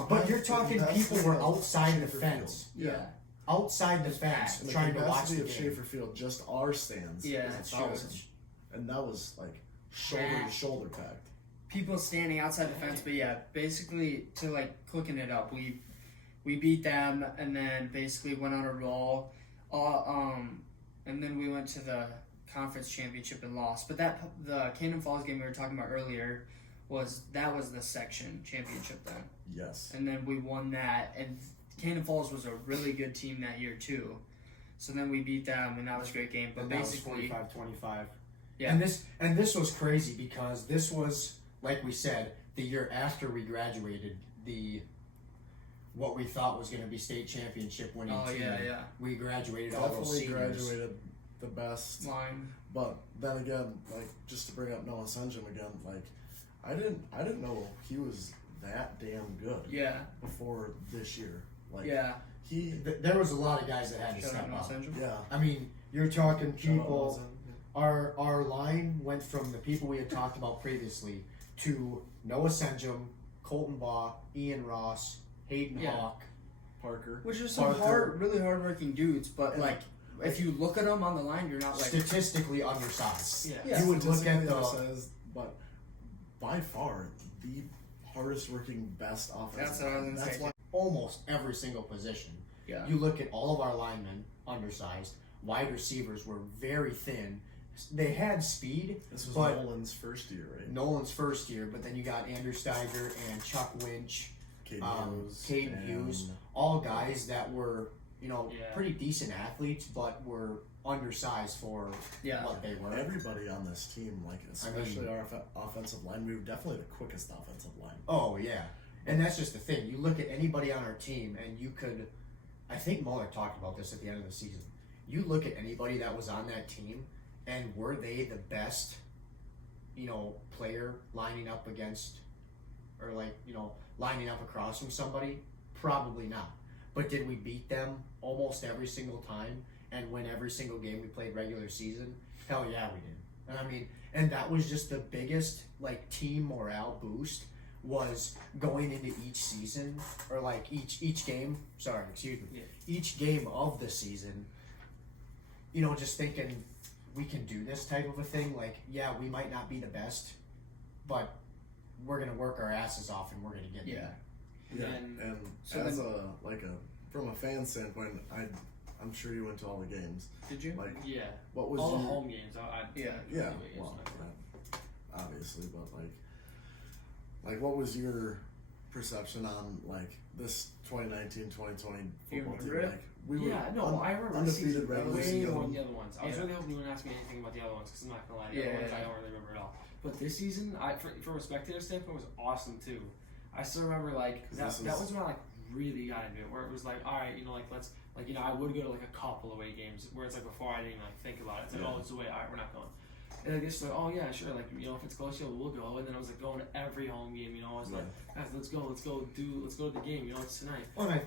But you're talking people were outside the Schaefer fence. Field. Yeah. Outside the fence, And the trying to watch capacity the of game. Schaefer Field, just our stands, Yeah, is that's true. 1,000, and that was like shoulder to Packed. shoulder packed. People standing outside the fence, but yeah, basically to like cooking it up, we beat them and then basically went on a roll. And then we went to the conference championship and lost. But the Cannon Falls game we were talking about earlier was the section championship then, Yes. and then we won that. And Cannon Falls was a really good team that year too. So then we beat them, and that was a great game. But And that was basically, 45-25. Yeah. And this was crazy because this was, like we said, the year after we graduated, what we thought was going to be state championship winning oh team. yeah, We graduated all those Definitely seniors. graduated the best. line. But then again, like just to bring up Noah Sunjum again, like I didn't know he was that damn good Yeah, before this year. Like yeah. There was a lot of guys that had to Shout step out Noah up. Central. yeah. You're talking Shout out people. Noah Sunjum. Our line went from the people we had talked about previously to Noah Senjum, Colton Baugh, Ian Ross, Hayden Yeah. Hawk. Parker. Which are some Parker. really hardworking dudes, but And- like if you look at them on the line, you're not like Statistically undersized. Yeah. Yeah. You would look at Statistically the undersized, but by far the hardest working, best offensive. That's what I was gonna That's say. why almost every single position. Yeah. You look at all of our linemen undersized. Wide receivers were very thin. They had speed. this was but Nolan's first year, right? Nolan's first year, but then you got Andrew Steiger and Chuck Winch, Caden Hughes, all guys that were, Yeah. pretty decent athletes, but were undersized for Yeah. what they were. Everybody on this team, like especially our offensive line, we were definitely the quickest offensive line. Oh yeah, and that's just the thing. You look at anybody on our team, and you could. I think Muller talked about this at the end of the season. You look at anybody that was on that team, and were they the best, player lining up against, or lining up across from somebody? Probably not. But did we beat them almost every single time and win every single game we played regular season? Hell yeah, we did. And that was just the biggest team morale boost, was going into each season, or each game. Sorry, excuse me. Yeah. Each game of the season. Just thinking we can do this type of a thing. Yeah, we might not be the best, but we're gonna work our asses off and we're gonna get Yeah. there. Yeah, And and so as then- from a fan standpoint, I'm sure you went to all the games. Did you? Like, Yeah. what was All the your, home games. Yeah. Yeah, games, well, like, obviously, but what was your perception on this 2019-2020 Do you football team? remember it? We were Yeah, no, I remember the undefeated season regular way season. more than the other ones. I was Yeah. really hoping you wouldn't ask me anything about the other ones because I'm not gonna lie, the Yeah, other ones yeah. I don't really remember at all. But this season, from a spectator standpoint, was awesome too. I still remember that this was when I really got into it, where it was like, all right, like let's, like, I would go to like a couple away games, where it's like before I didn't even like think about it. It's like, oh, it's away, all right, we're not going. And I guess like, oh yeah, sure, like if it's close, we'll go. And then I was like going to every home game, I was like, guys, let's go to the game, it's tonight. Well, I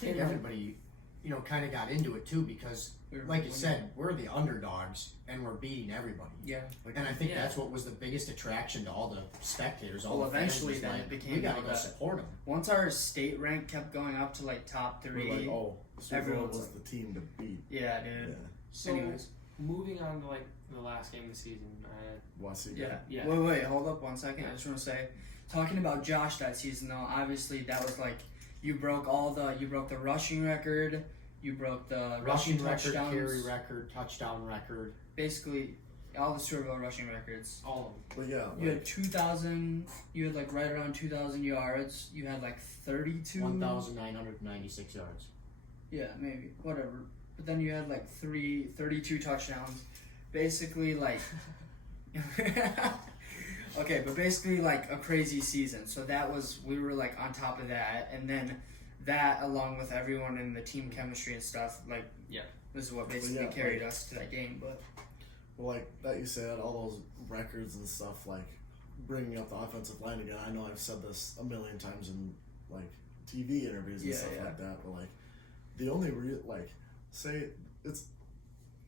think everybody, kind of got into it too because, like you said, we're the underdogs and we're beating everybody. Yeah. And I think that's what was the biggest attraction to all the spectators. All the eventually fans, then like, it became we gotta like go that. support them. Once our state rank kept going up to like top 3, We're like, oh, Super Bowl everyone's was like- the team to beat. yeah, dude. Yeah. So Anyways. moving on to like the last game of the season, Waseca. Yeah. Yeah. Wait, hold up 1 second. I just want to say, talking about Josh that season though, obviously that was like you broke the rushing record, you broke the rushing record, touchdowns, carry record, touchdown record. basically all the Super Bowl rushing records. all of them. But yeah, You had 2,000. You had like right around 2,000 yards. You had like 32. 1,996 yards. Yeah, maybe whatever. But then you had like 32 touchdowns. Basically like. Okay, but basically like a crazy season. So we were like on top of that, and then that along with everyone in the team chemistry and stuff, like this is what basically carried us to that game. But well, like that you said, all those records and stuff, like bringing up the offensive line again. I know I've said this a million times in like TV interviews and stuff like that, but like the only say it's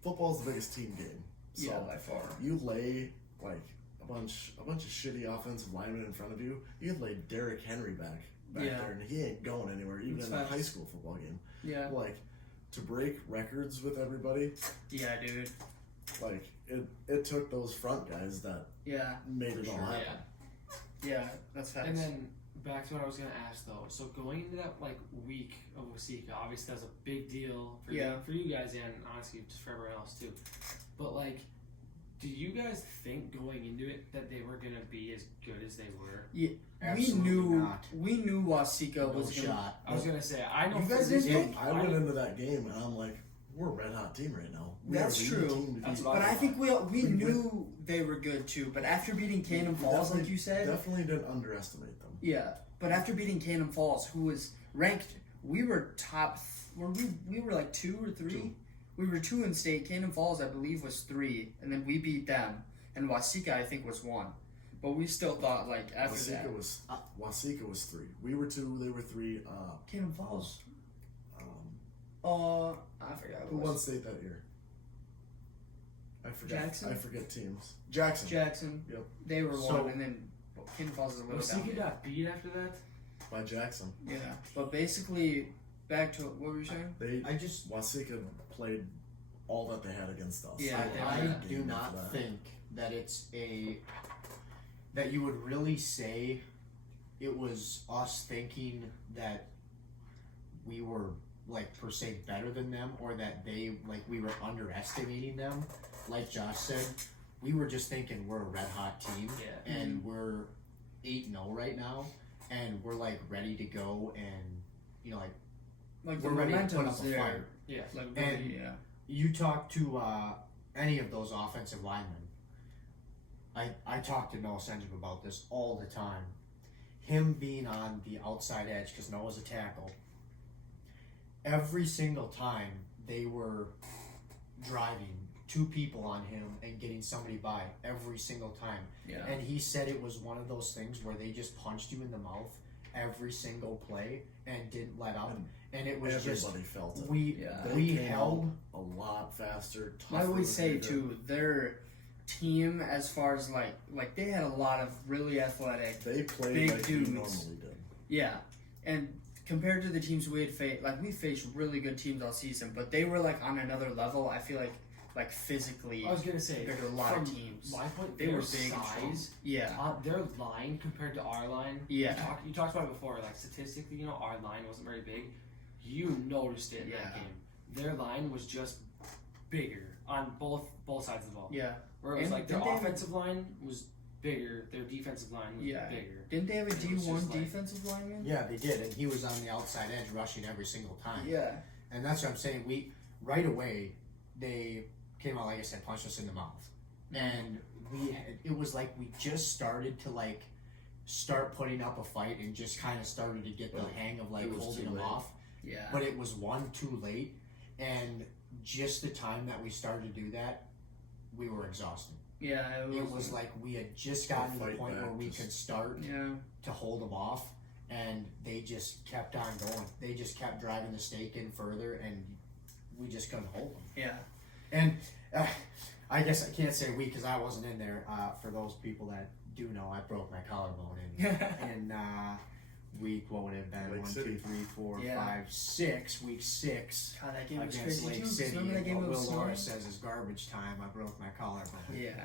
football's the biggest team game. So by far. You lay like a bunch of shitty offensive linemen in front of you. You could lay Derrick Henry back there, and he ain't going anywhere, even in a high school football game. Yeah. Like to break records with everybody. Yeah, dude. Like it took those front guys that made it all happen. Yeah, that's facts. And then back to what I was gonna ask though. So going into that like week of Waseca, obviously that's a big deal for you guys and honestly just for everyone else too. But like, do you guys think going into it that they were gonna be as good as they were? Yeah, Absolutely not. we knew Waseca No was gonna. shot. I was gonna say I know. You guys for this didn't game, I went into that game and I'm like, we're a red hot team right now. That's are the true. team to That's beat. what But I think we knew they were good too. But after beating Cannon Falls, like you said, definitely didn't underestimate them. yeah. But after beating Cannon Falls, who was ranked, we were top. We were like 2 or 3. 2. We were 2 in state. Cannon Falls, I believe, was 3, and then we beat them. And Waseca, I think, was 1. But we still thought like after that. Waseca was 3. We were 2. They were 3. Cannon Falls. I forgot. Who won state that year? I forget. Jackson? I forget teams. Jackson. Yep. They were So- 1, and then Cannon Falls is a little Waseca down. got beat after that. By Jackson. Yeah, but basically, back to what were you saying? Waseca played all that they had against us. Yeah, I do not think that that you would really say it was us thinking that we were like per se better than them or that we were underestimating them. Like Josh said, we were just thinking we're a red hot team and we're 8-0 right now and we're like ready to go and Like we're the ready to put momentum's up a there. fight. Yeah. Like And- really, You talk to any of those offensive linemen. I talk to Noah Senjum about this all the time. Him being on the outside edge, because Noah's a tackle, every single time they were driving 2 people on him and getting somebody by every single time. Yeah. And he said it was one of those things where they just punched you in the mouth every single play and didn't let up. And it was Everybody felt it. we They came held out a lot faster. I tougher always say than they did. too, their team as far as like they had a lot of really athletic. They played big like dudes. we normally did. Yeah, and compared to the teams we had faced, like we faced really good teams all season, but they were like on another level. I feel like physically. I was gonna say compared to a lot of from teams. My point, They their were big and strong. size. Yeah. Their line compared to our line. Yeah. You talked about it before. Like statistically, our line wasn't very big. You noticed it in that game. Their line was just bigger on both sides of the ball. Yeah. Where it was And like their didn't they have a- offensive line was bigger, their defensive line was bigger. Didn't they have a It was D1 just like- defensive lineman? Yeah, they did, and he was on the outside edge rushing every single time. Yeah. And that's what I'm saying. We right away they came out, like I said, punched us in the mouth, and it was like we just started to start putting up a fight and just kind of started to get the hang of like it was holding too them late. off. Yeah. But it was one too late, and just the time that we started to do that, we were exhausted. Yeah, It was like we had just gotten to the Fight point back, where we just- could start yeah, to hold them off, and they just kept on going. They just kept driving the stake in further, and we just couldn't hold them. yeah, And I guess I can't say we because I wasn't in there. For those people that do know, I broke my collarbone in week, what would it have been? Lake 1, City. 2, 3, 4, Yeah. 5, 6. Week 6 God, that game was against crazy Lake too. 'Cause City. remember that game What was Will snowing? Norris says is garbage time. I broke my collarbone. Yeah.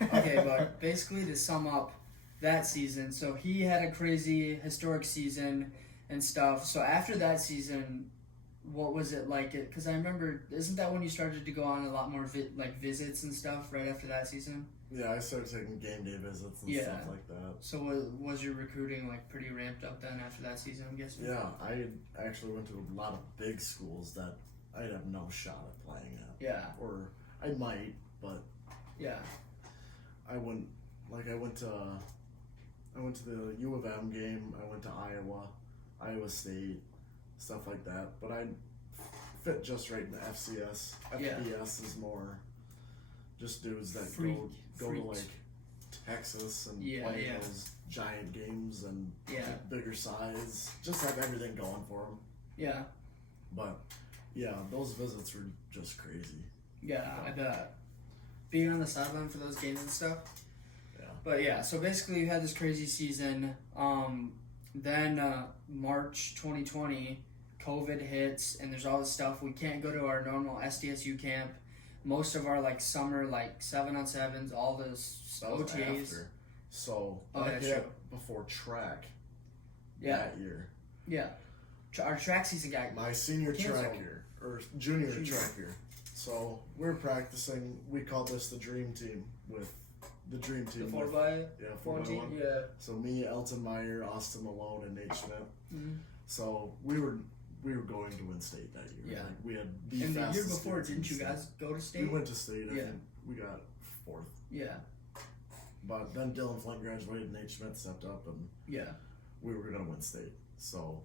Okay, but basically to sum up that season, so he had a crazy historic season and stuff. So after that season, what was it like? Because I remember, isn't that when you started to go on a lot more visits and stuff right after that season? Yeah, I started taking game day visits and Yeah. stuff like that. So was your recruiting like pretty ramped up then after that season? I'm guessing. Yeah, I actually went to a lot of big schools that I'd have no shot at playing at. Yeah. Or I might, but Yeah. I went to the U of M game. I went to Iowa State, stuff like that. But I fit just right in the FCS. Yeah. FBS is more just dudes that go to Freaks. like Texas and Yeah, play yeah. those giant games and Yeah. get bigger size. Just have everything going for them. Yeah. But yeah, those visits were just crazy. Yeah, I bet. Being on the sideline for those games and stuff. Yeah. But yeah, so basically you had this crazy season. Then March 2020, COVID hits, and there's all this stuff. We can't go to our normal SDSU camp. Most of our like summer 7-on-7s, all those That was OTAs. after. So Oh, back that's true. before track Yeah, that year. yeah. Our track season got My senior Canceled. track year, or junior Junior. track year. So we're practicing. We call this the dream team with the dream team. the 4 with, by yeah, 14. 4x1. Yeah. So me, Elton Meyer, Austin Malone, and Nate Schmidt. Mhm. So we were going to win state that year. Yeah. Like, we had the And the year fastest before, team didn't you in state. guys go to state? We went to state. I Yeah. think we got 4th. Yeah. But then Dylan Flint graduated, Nate Schmidt stepped up, and Yeah. we were gonna win state. So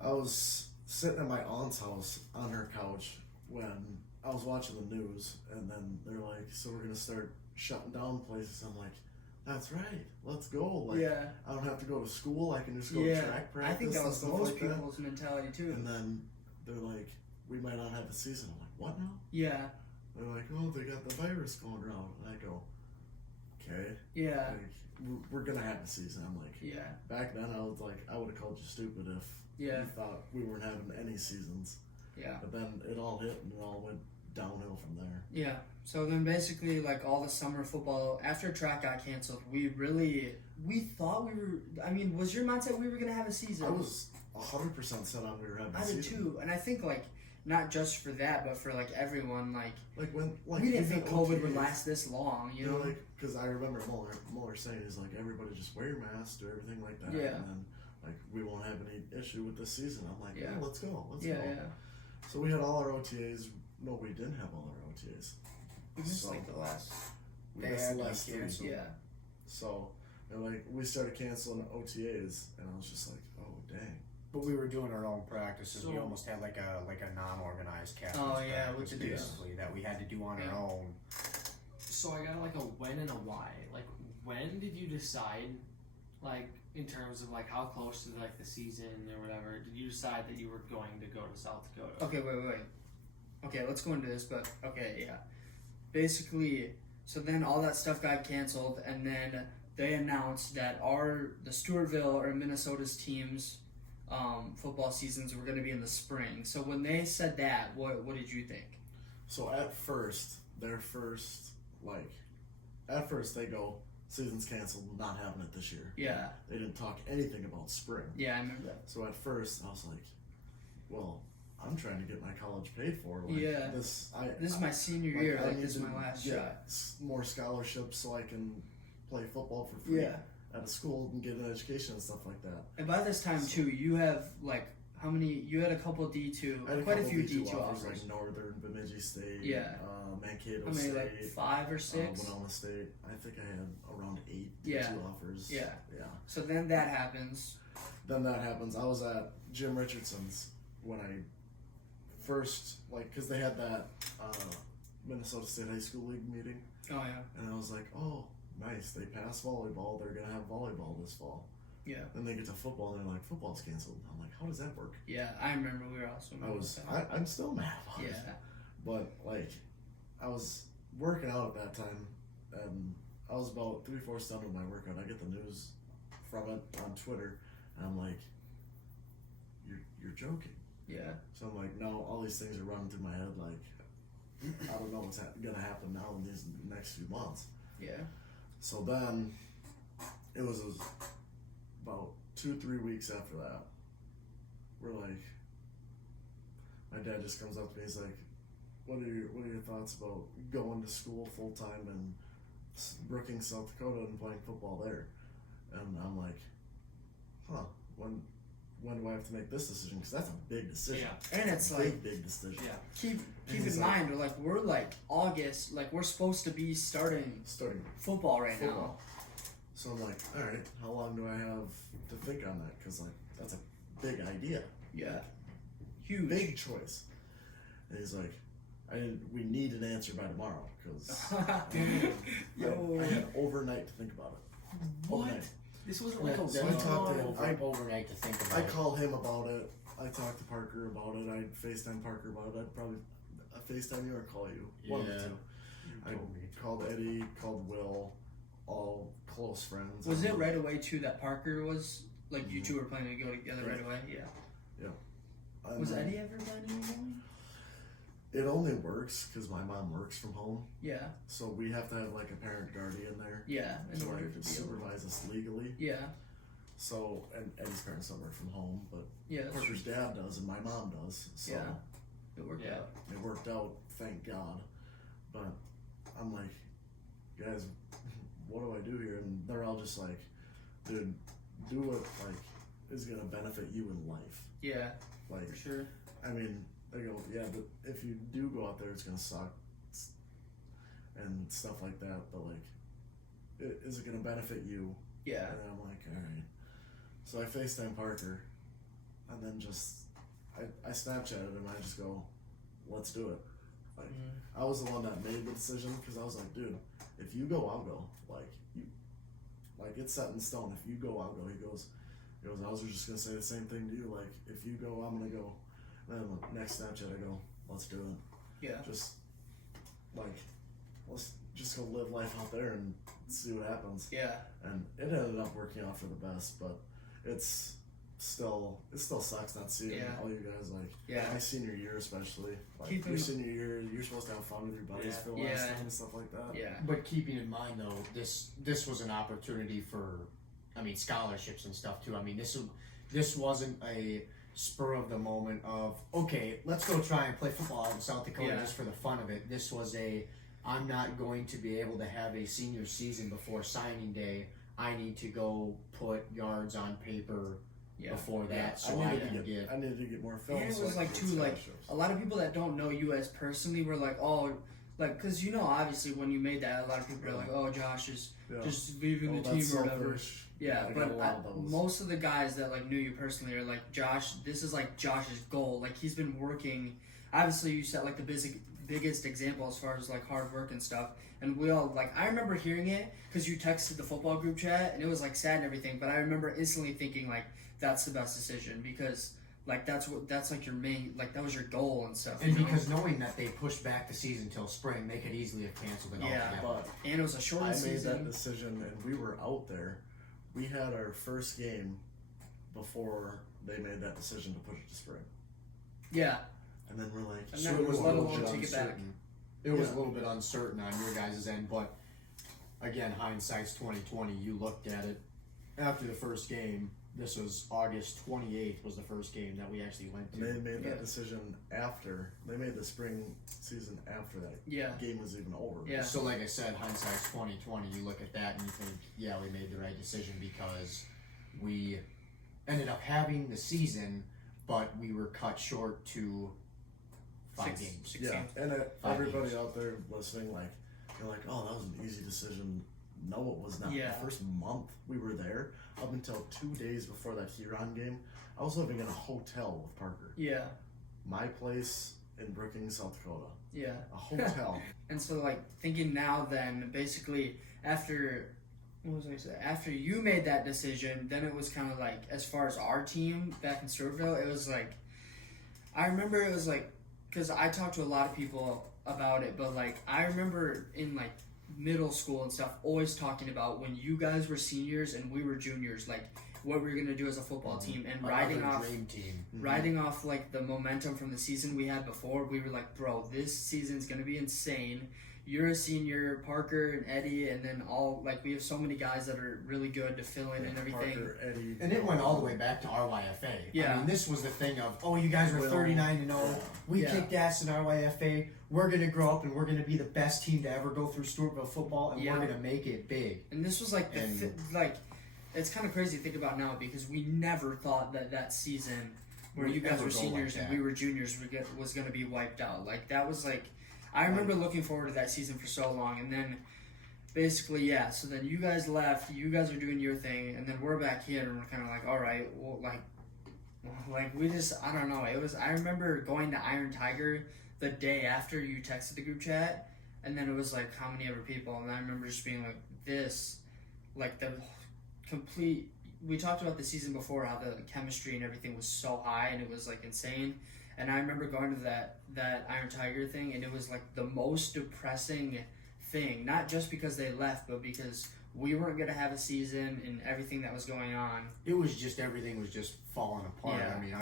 I was sitting at my aunt's house on her couch when I was watching the news, and then they're like, "So we're gonna start shutting down places." I'm like, "That's right, let's go!" Like, Yeah. I don't have to go to school. I can just go to Yeah. track practice. I think that and was stuff most like that. people's mentality too. And then they're like, "We might not have a season." I'm like, "What now?" Yeah. They're like, "Oh, they got the virus going around," and I go, "Okay." Yeah. Like, we're gonna have a season. I'm like, Yeah. back then I was like, I would have called you stupid if Yeah. you thought we weren't having any seasons. Yeah. But then it all hit and it all went downhill from there. Yeah. So then basically like all the summer football after track got canceled, we thought we were was your mindset we were gonna have a season? I was 100% set on we were having a I did season. too. And I think like not just for that, but for like everyone, like Like when we didn't think even COVID would OTAs, last this long, you know? like, because I remember Muller saying, he's like, everybody just wear your mask, do everything like that. Yeah. And then, like, we won't have any issue with this season. I'm like, Yeah. yeah, let's go. Let's Yeah, go. yeah. So we had all our OTAs. No, we didn't have all our OTAs. We missed So- like the last We missed the last three. canceled. yeah. So, and like, we started canceling OTAs, and I was just like, oh, dang. But we were doing our own practices. we So- almost had like a non-organized captain's Oh, yeah, we practice, could do that. basically that we had to do on Yeah. our own. So I got like a when and a why. Like, when did you decide, like, in terms of like how close to like the season or whatever, did you decide that you were going to go to South Dakota? Okay, wait. Okay, let's go into this, but okay, yeah. Basically, so then all that stuff got canceled, and then they announced that the Stewartville or Minnesota's teams football seasons were going to be in the spring. So when they said that, what did you think? So at first, at first they go, season's canceled, not having it this year. Yeah, They didn't talk anything about spring. yeah, I remember that. So at first, I was like, well, I'm trying to get my college paid for. Like, Yeah. This This is my senior year. Like, this is my last shot. More scholarships so I can play football for free Yeah. at a school and get an education and stuff like that. And by this time too, you have like how many? You had a couple D2, I had quite a couple few D2 offers offers. like Northern, Bemidji State, Yeah. Mankato How many, State, like 5 or 6? Winona State. I think I had around 8 Yeah. D2 offers. Yeah. Yeah. So then that happens. Then that happens. I was at Jim Richardson's when I first, like, because they had that Minnesota State High School League meeting. Oh yeah. And I was like, oh, nice. They passed volleyball. They're going to have volleyball this fall. Yeah. Then they get to football and they're like, football's canceled. I'm like, how does that work? Yeah, I remember we were also. I'm still mad about it. Yeah. But, like, I was working out at that time and I was about 3/4 done with my workout. I get the news from it on Twitter and I'm like, you're joking. Yeah. So I'm like, no, all these things are running through my head. Like, I don't know what's gonna happen now in these next few months. Yeah. So then, it was about 2-3 weeks after that. We're like, my dad just comes up to me. He's like, "What are your thoughts about going to school full time in Brookings, South Dakota, and playing football there?" And I'm like, "Huh? When do I have to make this decision? Because that's a big decision. Yeah. And it's big decision. Yeah. keep he's in like- mind we're like August, like we're supposed to be starting Starting football right football. So I'm like, all right, how long do I have to think on that? Because like that's a big idea, now. Yeah. Huge. big choice. And he's like, we need an answer by tomorrow because Yo. I had overnight to think about it. What? Overnight. This wasn't like a So I talked to him. overnight to think about I it. called him about it. I talked to Parker about it. I'd FaceTime Parker about it. I'd probably FaceTime you or call you. One of the Yeah. two. I called Eddie, called Will, all close friends. Was it right away too that Parker was like you two were planning to go together right away? Yeah. And Was then Eddie ever planning on going? It only works because my mom works from home, Yeah. so we have to have like a parent guardian there Yeah. In to order like to be able. supervise us legally. Yeah. So and Eddie's parents don't work from home, but Yeah. that's true. Parker's dad does and my mom does. So Yeah. It worked Yeah. out. it worked out, thank God. But I'm like, guys, what do I do here? And they're all just like, dude, do what like is gonna benefit you in life. Yeah. Like, For sure. I mean, they go, yeah, but if you do go out there, it's gonna suck and stuff like that. But like, is it gonna benefit you? Yeah. And I'm like, all right. So I FaceTime Parker, and then just I Snapchatted him. I just go, let's do it. Like I was the one that made the decision because I was like, dude, if you go, I'll go. Like it's set in stone. If you go, I'll go. He goes, I was just gonna say the same thing to you. Like if you go, I'm gonna go. And then the next Snapchat, I go, let's do it. Yeah. Just like let's just go live life out there and see what happens. Yeah. And it ended up working out for the best, but it still sucks not seeing Yeah. all you guys like Yeah. my senior year especially. Like Keep your in- senior year, you're supposed to have fun with your buddies Yeah. for the last Yeah. time and stuff like that. Yeah. But keeping in mind though, this was an opportunity for, I mean, scholarships and stuff too. I mean, this wasn't a spur of the moment of okay, let's go try and play football out in South Dakota Yeah. just for the fun of it. This was I'm not going to be able to have a senior season before signing day. I need to go put yards on paper Yeah. before that, Yeah, so I needed can to get. I needed to get more film. And it so was I like could too get like scholarships. a lot of people that don't know you as personally were like, oh, like because obviously when you made that, a lot of people are like, oh, Josh is Yeah. just leaving the that's team or whatever. selfish. Yeah, I got but a lot of those. most of the guys that like knew you personally are like Josh. This is like Josh's goal. Like he's been working. Obviously, you set like the biggest example as far as like hard work and stuff. And we all like. I remember hearing it because you texted the football group chat and it was like sad and everything. But I remember instantly thinking like that's the best decision because like that's like your main like that was your goal and stuff. And you know? because knowing that they pushed back the season till spring, they could easily have canceled it Yeah. altogether. But and it was a short I made that season. decision and we were out there. We had our first game before they made that decision to push it to spring. Yeah, And then we're like, And So then it was a let little alone bit take it back. uncertain. It was Yeah. a little bit uncertain on your guys' end, but again, hindsight's 2020. You looked at it after the first game. This was August 28th was the first game that we actually went and they to. made Yeah. that decision after they made the spring season after that yeah, game was even over. yeah. So like I said, hindsight's 2020. You look at that and you think, yeah, we made the right decision because we ended up having the season, but we were cut short to 5 games. Yeah, and 5 everybody games. out there listening, like, you're like, oh, that was an easy decision. No, it was not. Yeah. The first month we were there, up until 2 days before that Huron game, I was living in a hotel with Parker. Yeah. My place in Brookings, South Dakota. Yeah. A hotel. And so, like, thinking now, then basically after what was I saying? After you made that decision, then it was kind of like, as far as our team back in Stewartville, it was like, I remember it was like, because I talked to a lot of people about it, but like I remember in like middle school and stuff always talking about when you guys were seniors and we were juniors, like what we were gonna do as a football team, and Another dream team. riding off like the momentum from the season we had before. We were like, bro, this season's gonna be insane. You're a senior, Parker and Eddie, and then all like we have so many guys that are really good to fill in and everything. Parker, Eddie. And it went all the way back to RYFA. Yeah. I mean, this was the thing of, oh, you guys were Will. 39-0. We Yeah. kicked ass in RYFA. We're going to grow up and we're going to be the best team to ever go through Stewartville football, and Yeah. we're going to make it big. And this was like like it's kind of crazy to think about now because we never thought that season where Would you guys ever were go seniors like and that. we were juniors was going to be wiped out. Like that was like I remember looking forward to that season for so long, and then basically so then you guys left, you guys are doing your thing, and then we're back here and we're kind of like, all right, well, like we just I don't know. It was I remember going to Iron Tiger the day after you texted the group chat, and then it was like how many other people, and I remember just being like this, like the complete. We talked about the season before how the chemistry and everything was so high and it was like insane. And I remember going to that Iron Tiger thing, and it was like the most depressing thing. Not just because they left, but because we weren't gonna have a season and everything that was going on. It was just, everything was just falling apart. Yeah. I mean,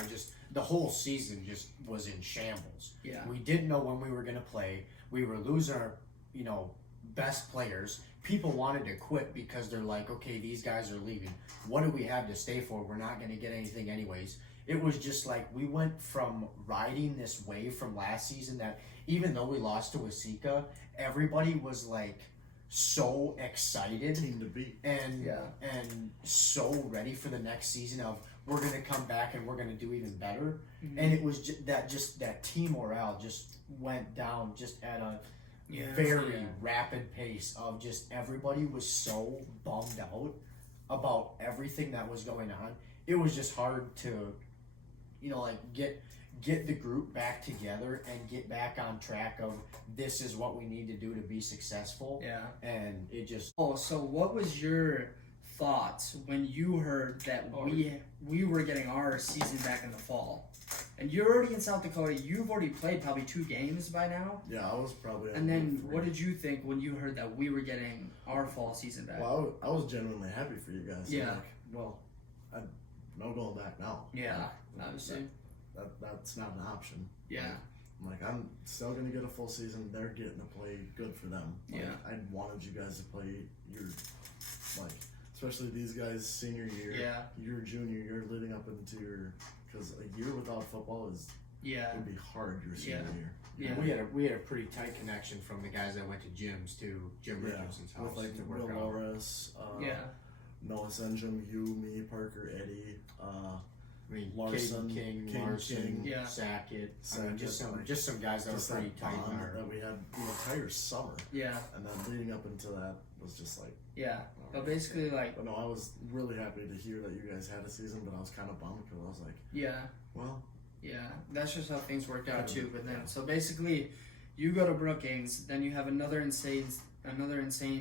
the whole season just was in shambles. Yeah. We didn't know when we were going to play. We were losing our, best players. People wanted to quit because they're like, okay, these guys are leaving. What do we have to stay for? We're not going to get anything anyways. It was just like we went from riding this wave from last season that even though we lost to Wasika, everybody was like so excited Team to beat. and so ready for the next season of we're going to come back and we're going to do even better. And it was that team morale just went down just at a very rapid pace of just everybody was so bummed out about everything that was going on. It was just hard to get the group back together and get back on track of this is what we need to do to be successful. Yeah. And it just So what was your thoughts when you heard that we were getting our season back in the fall? And you're already in South Dakota. You've already played probably 2 games by now. Yeah, I was probably. And then, 3. what did you think when you heard that we were getting our fall season back? Well, I was genuinely happy for you guys. Yeah. I'm like, well, no going back now. Yeah, obviously. That's not an option. Yeah. I'm like, I'm still gonna get a full season. They're getting to play. Good for them. Like, Yeah. I wanted you guys to play your, especially these guys' senior year. Yeah. Your junior year, leading up into your, because a year without football would be hard your senior year. Yeah. we had a pretty tight connection from the guys that went to gyms too. Jim Richardson's house. With to Will work out. Loris, Noah Senjum, you, me, Parker, Eddie. I mean, Larson, King, King, Larson, yeah. Sackett. I mean, Sackett, just some guys that just were pretty that tight. bond that we had the entire summer, Yeah. and then leading up into that was just like. Yeah. But basically, like, But no, I was really happy to hear that you guys had a season, but I was kind of bummed because I was like, yeah. well, Yeah, that's just how things worked out too. But then, so basically, you go to Brookings, then you have another insane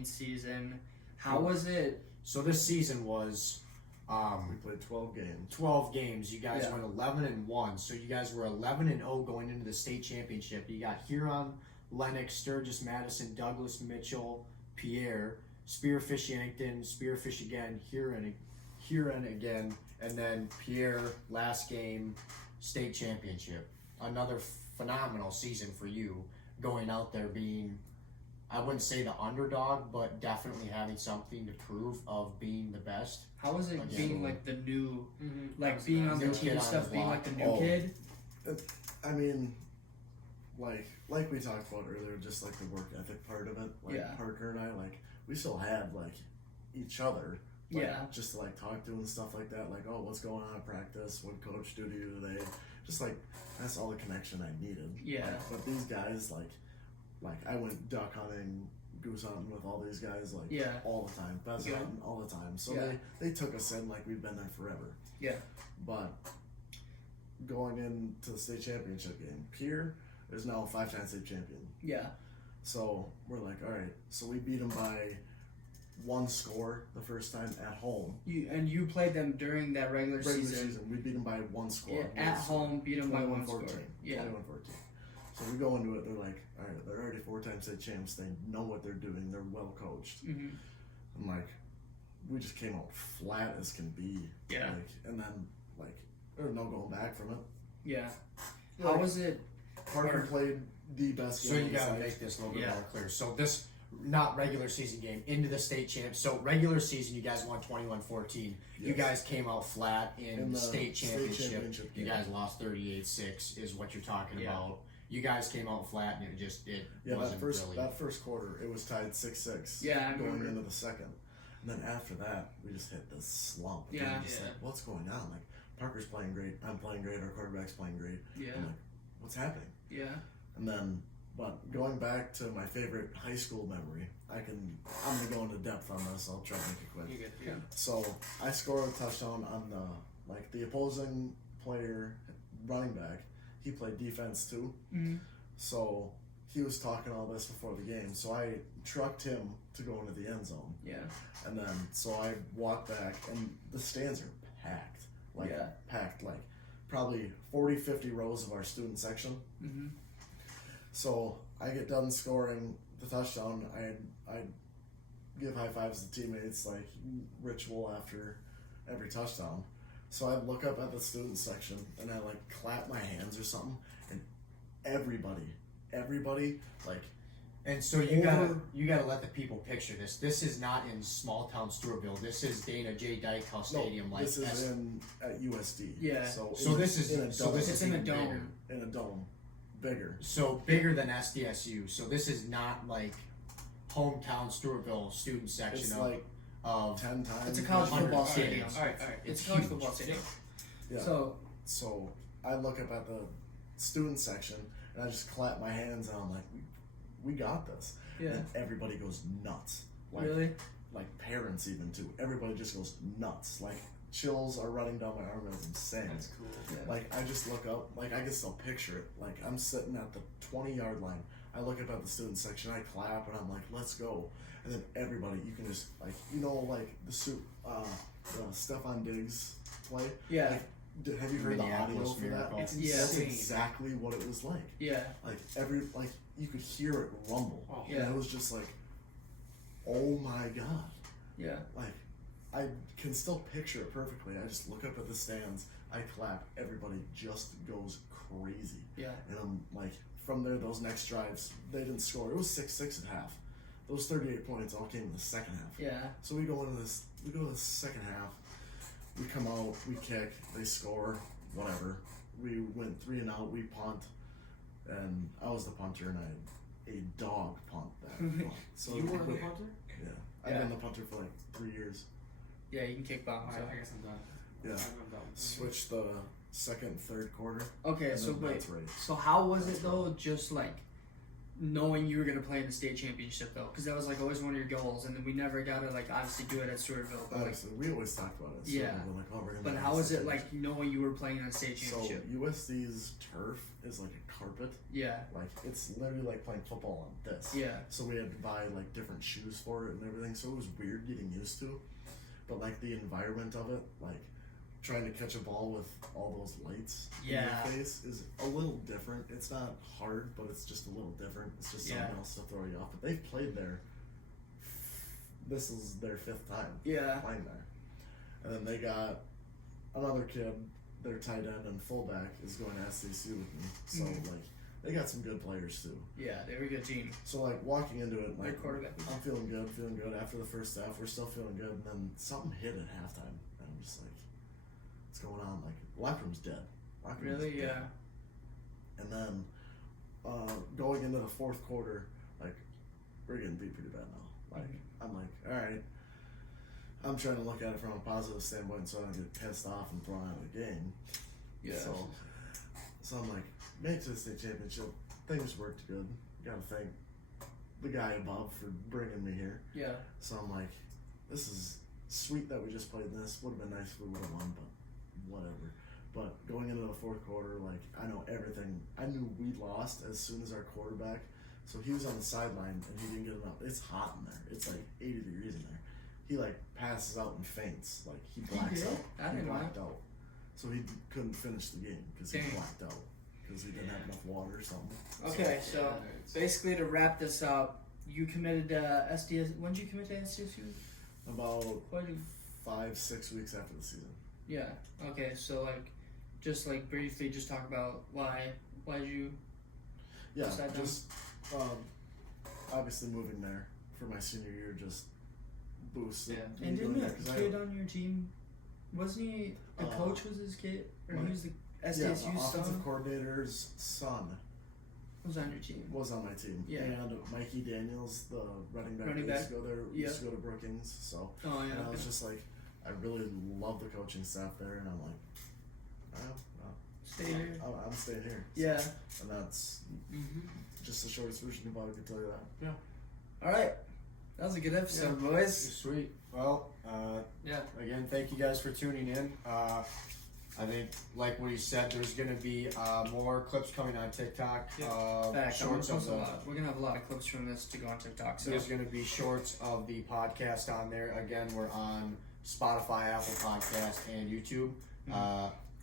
season. How was it? So this season was we played 12 games. 12 games. You guys Yeah. went 11-1. So you guys were 11-0 going into the state championship. You got Huron, Lennox, Sturgis, Madison, Douglas, Mitchell, Pierre, Spearfish Yankton, Spearfish again, Huron again, and then Pierre last game, state championship. Another phenomenal season for you, going out there being, I wouldn't say the underdog, but definitely having something to prove of being the best. How was it Again. being like the new, like That's being nice. on the New team kid and on stuff, the being block. like the new Oh. kid? I mean, like we talked about earlier, just like the work ethic part of it. Like Yeah. Parker and I, we still had each other, Like, Yeah. just to like talk to and stuff like that. Like, oh, what's going on at practice? What coach do to you today? Just like that's all the connection I needed. Yeah. Like, but these guys like I went duck hunting, goose hunting with all these guys like Yeah. all the time, pheasant Good. hunting all the time. So Yeah. they took us in like we've been there forever. Yeah. But going into the state championship game, Pierre is now a 5-time state champion. Yeah. So we're like, all right. So we beat them by 1 score the first time at home. You played them during that regular season. We beat them by 1 score. Yeah, at home, beat them by 1 score. 21-14. Yeah. 21-14. So we go into it. They're like, all right. They're already 4-time state champs. They know what they're doing. They're well coached. Mm-hmm. I'm like, we just came out flat as can be. Yeah. Like, and then like there's no going back from it. Yeah. How was it? Parker played the best game. So you on the gotta site. make this a little bit Yeah. more clear. So this, not regular season game, into the state champ. So regular season, you guys won 21-14. You Yes. guys came out flat in the state championship. You game. guys lost 38-6 is what you're talking Yeah. about. You guys came out flat and it Yeah, wasn't really. that first quarter, it was tied 6-6. Yeah, I going remember. into the second, and then after that, we just hit this slump. And Yeah. we're just like, what's going on? Like Parker's playing great, I'm playing great, our quarterback's playing great. Yeah. I'm like, what's happening? Yeah. And then, but going back to my favorite high school memory, I'm gonna go into depth on this. I'll try to make it quick. You good? Yeah. So I scored a touchdown on the opposing player, running back. He played defense too. Mm-hmm. So he was talking all this before the game. So I trucked him to go into the end zone. Yeah. And then, so I walked back, and the stands are packed. Like, Yeah. packed. Like, probably 40, 50 rows of our student section. Mm-hmm. So I get done scoring the touchdown. I give high fives to teammates, like ritual after every touchdown. So I look up at the student section and I like clap my hands or something, and everybody like. And so you gotta let the people picture this. This is not in small town Stewartville. This is Dana J. Dykehouse Stadium. This is at USD. Yeah. So this is in a dome. It's in a even dome. bigger. In a dome, bigger. So bigger than SDSU. So this is not like hometown Stewartville student section It's of like of 10 times. It's a college Hundred football stadiums. stadium. All right. It's It's a college huge. football stadium. Yeah. So I look up at the student section and I just clap my hands and I'm like, we got this. Yeah. And everybody goes nuts. Like, Really? Like parents even too. Everybody just goes nuts. Like chills are running down my arm as I'm saying. That's cool. Yeah. Like I just look up, like I can still picture it. Like I'm sitting at the 20-yard line. I look up at the student section. I clap and I'm like, let's go. And then everybody, you can just like like the Stephon Diggs play. Yeah. Like, have you heard the audio Minneapolis for that? Miracle. It's Yeah. That's insane. exactly what it was like. Yeah. Like you could hear it rumble. Oh, yeah. And it was just like, oh my god. Yeah. Like I can still picture it perfectly. I just look up at the stands, I clap, everybody just goes crazy. Yeah. And I'm like, from there, those next drives, they didn't score. It was 6-6 at half. Those 38 points all came in the second half. Yeah. So we go to the second half, we come out, we kick, they score, whatever. We went 3-and-out, we punt, and I was the punter, and I had a dog punt that punt. So You were the we- punter? Yeah. I've Yeah. been the punter for like 3 years. Yeah. You can kick bombs. I guess I'm done. Yeah. I'm done. Switched the second, third quarter. Okay. and So then wait. that's right. So how was it though? Just like knowing you were gonna play in the state championship though, because that was like always one of your goals, and then we never got to like obviously do it at Stewartville. But like, Honestly, we always talked about it. So Yeah. we're like, oh, we're gonna but do how this was it thing. like knowing you were playing in a state So championship? USD's turf is like a carpet. Yeah. Like it's literally like playing football on this. Yeah. So we had to buy like different shoes for it and everything. So it was weird getting used to. But like the environment of it, like trying to catch a ball with all those lights Yeah. in your face is a little different. It's not hard, but it's just a little different. It's just something Yeah. else to throw you off. But they've played there. This is their 5th time Yeah. playing there. And then they got another kid, their tight end and fullback is going to SDSU with me. So Mhm. like they got some good players too. Yeah. They were a good team. So like walking into it, Their like quarterback. I'm feeling good. After the first half, we're still feeling good, and then something hit at halftime, and I'm just like, what's going on? Like locker room's dead. Locker room's Really? dead. Yeah. And then going into the fourth quarter, like we're getting beat pretty bad now. Like I'm like, all right, I'm trying to look at it from a positive standpoint, so I don't get pissed off and thrown out of the game. Yeah. So I'm like, make it to the state championship. Things worked good. Gotta thank the guy above for bringing me here. Yeah. So I'm like, this is sweet that we just played this. Would have been nice if we would have won, but whatever. But going into the fourth quarter, like, I know everything. I knew we lost as soon as our quarterback. So he was on the sideline and he didn't get enough. It's hot in there. It's like 80 degrees in there. He like passes out and faints. Like he blacks did? out. I didn't know. blacked out. So he couldn't finish the game because he Dang. blacked out because he didn't have enough water or something. Okay, so basically to wrap this up, you committed to SDS. When did you commit to SDSU? About Why did? 5-6 weeks after the season. Yeah. Okay, so like, just like briefly, just talk about why did you? Yeah, Decide them? just obviously moving there for my senior year just boosted. Yeah. And me didn't going a there, 'cause kid on your team? Wasn't he the coach? Was his kid, or he my- was the yeah, SDSU the offensive son? coordinator's son Was on your team. was on my team. Yeah. And Mikey Daniels, the running back, Running used to back. go there. Yeah. Used to go to Brookings. So Oh yeah. and I was Okay. just like, I really love the coaching staff there, and I'm like, Stay here. I'm staying here. Yeah. And that's Mm-hmm. just the shortest version of I could tell you that. All right. That was a good episode, boys. Sweet. Well, Yeah. again, thank you guys for tuning in. I think, like what he said, there's going to be more clips coming on TikTok. Fact, I'm gonna Shorts of post a the. lot. We're gonna have a lot of clips from this to go on TikTok. So There's going to be shorts of the podcast on there. Again, we're on Spotify, Apple Podcast, and YouTube.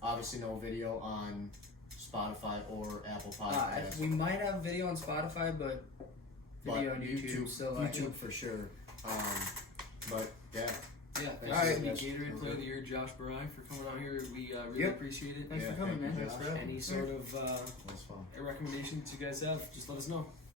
Obviously, no video on Spotify or Apple Podcast. we might have video on Spotify, but video on YouTube. So like, YouTube for sure. Yeah. But Thanks All right. to the guys. Gatorade Player of the Year, Josh Buri, for coming out here. We really Yep. appreciate it. thanks Yeah, for coming, thank man. you. Thanks for having me. Any sort of That was fun. recommendations you guys have, just let us know.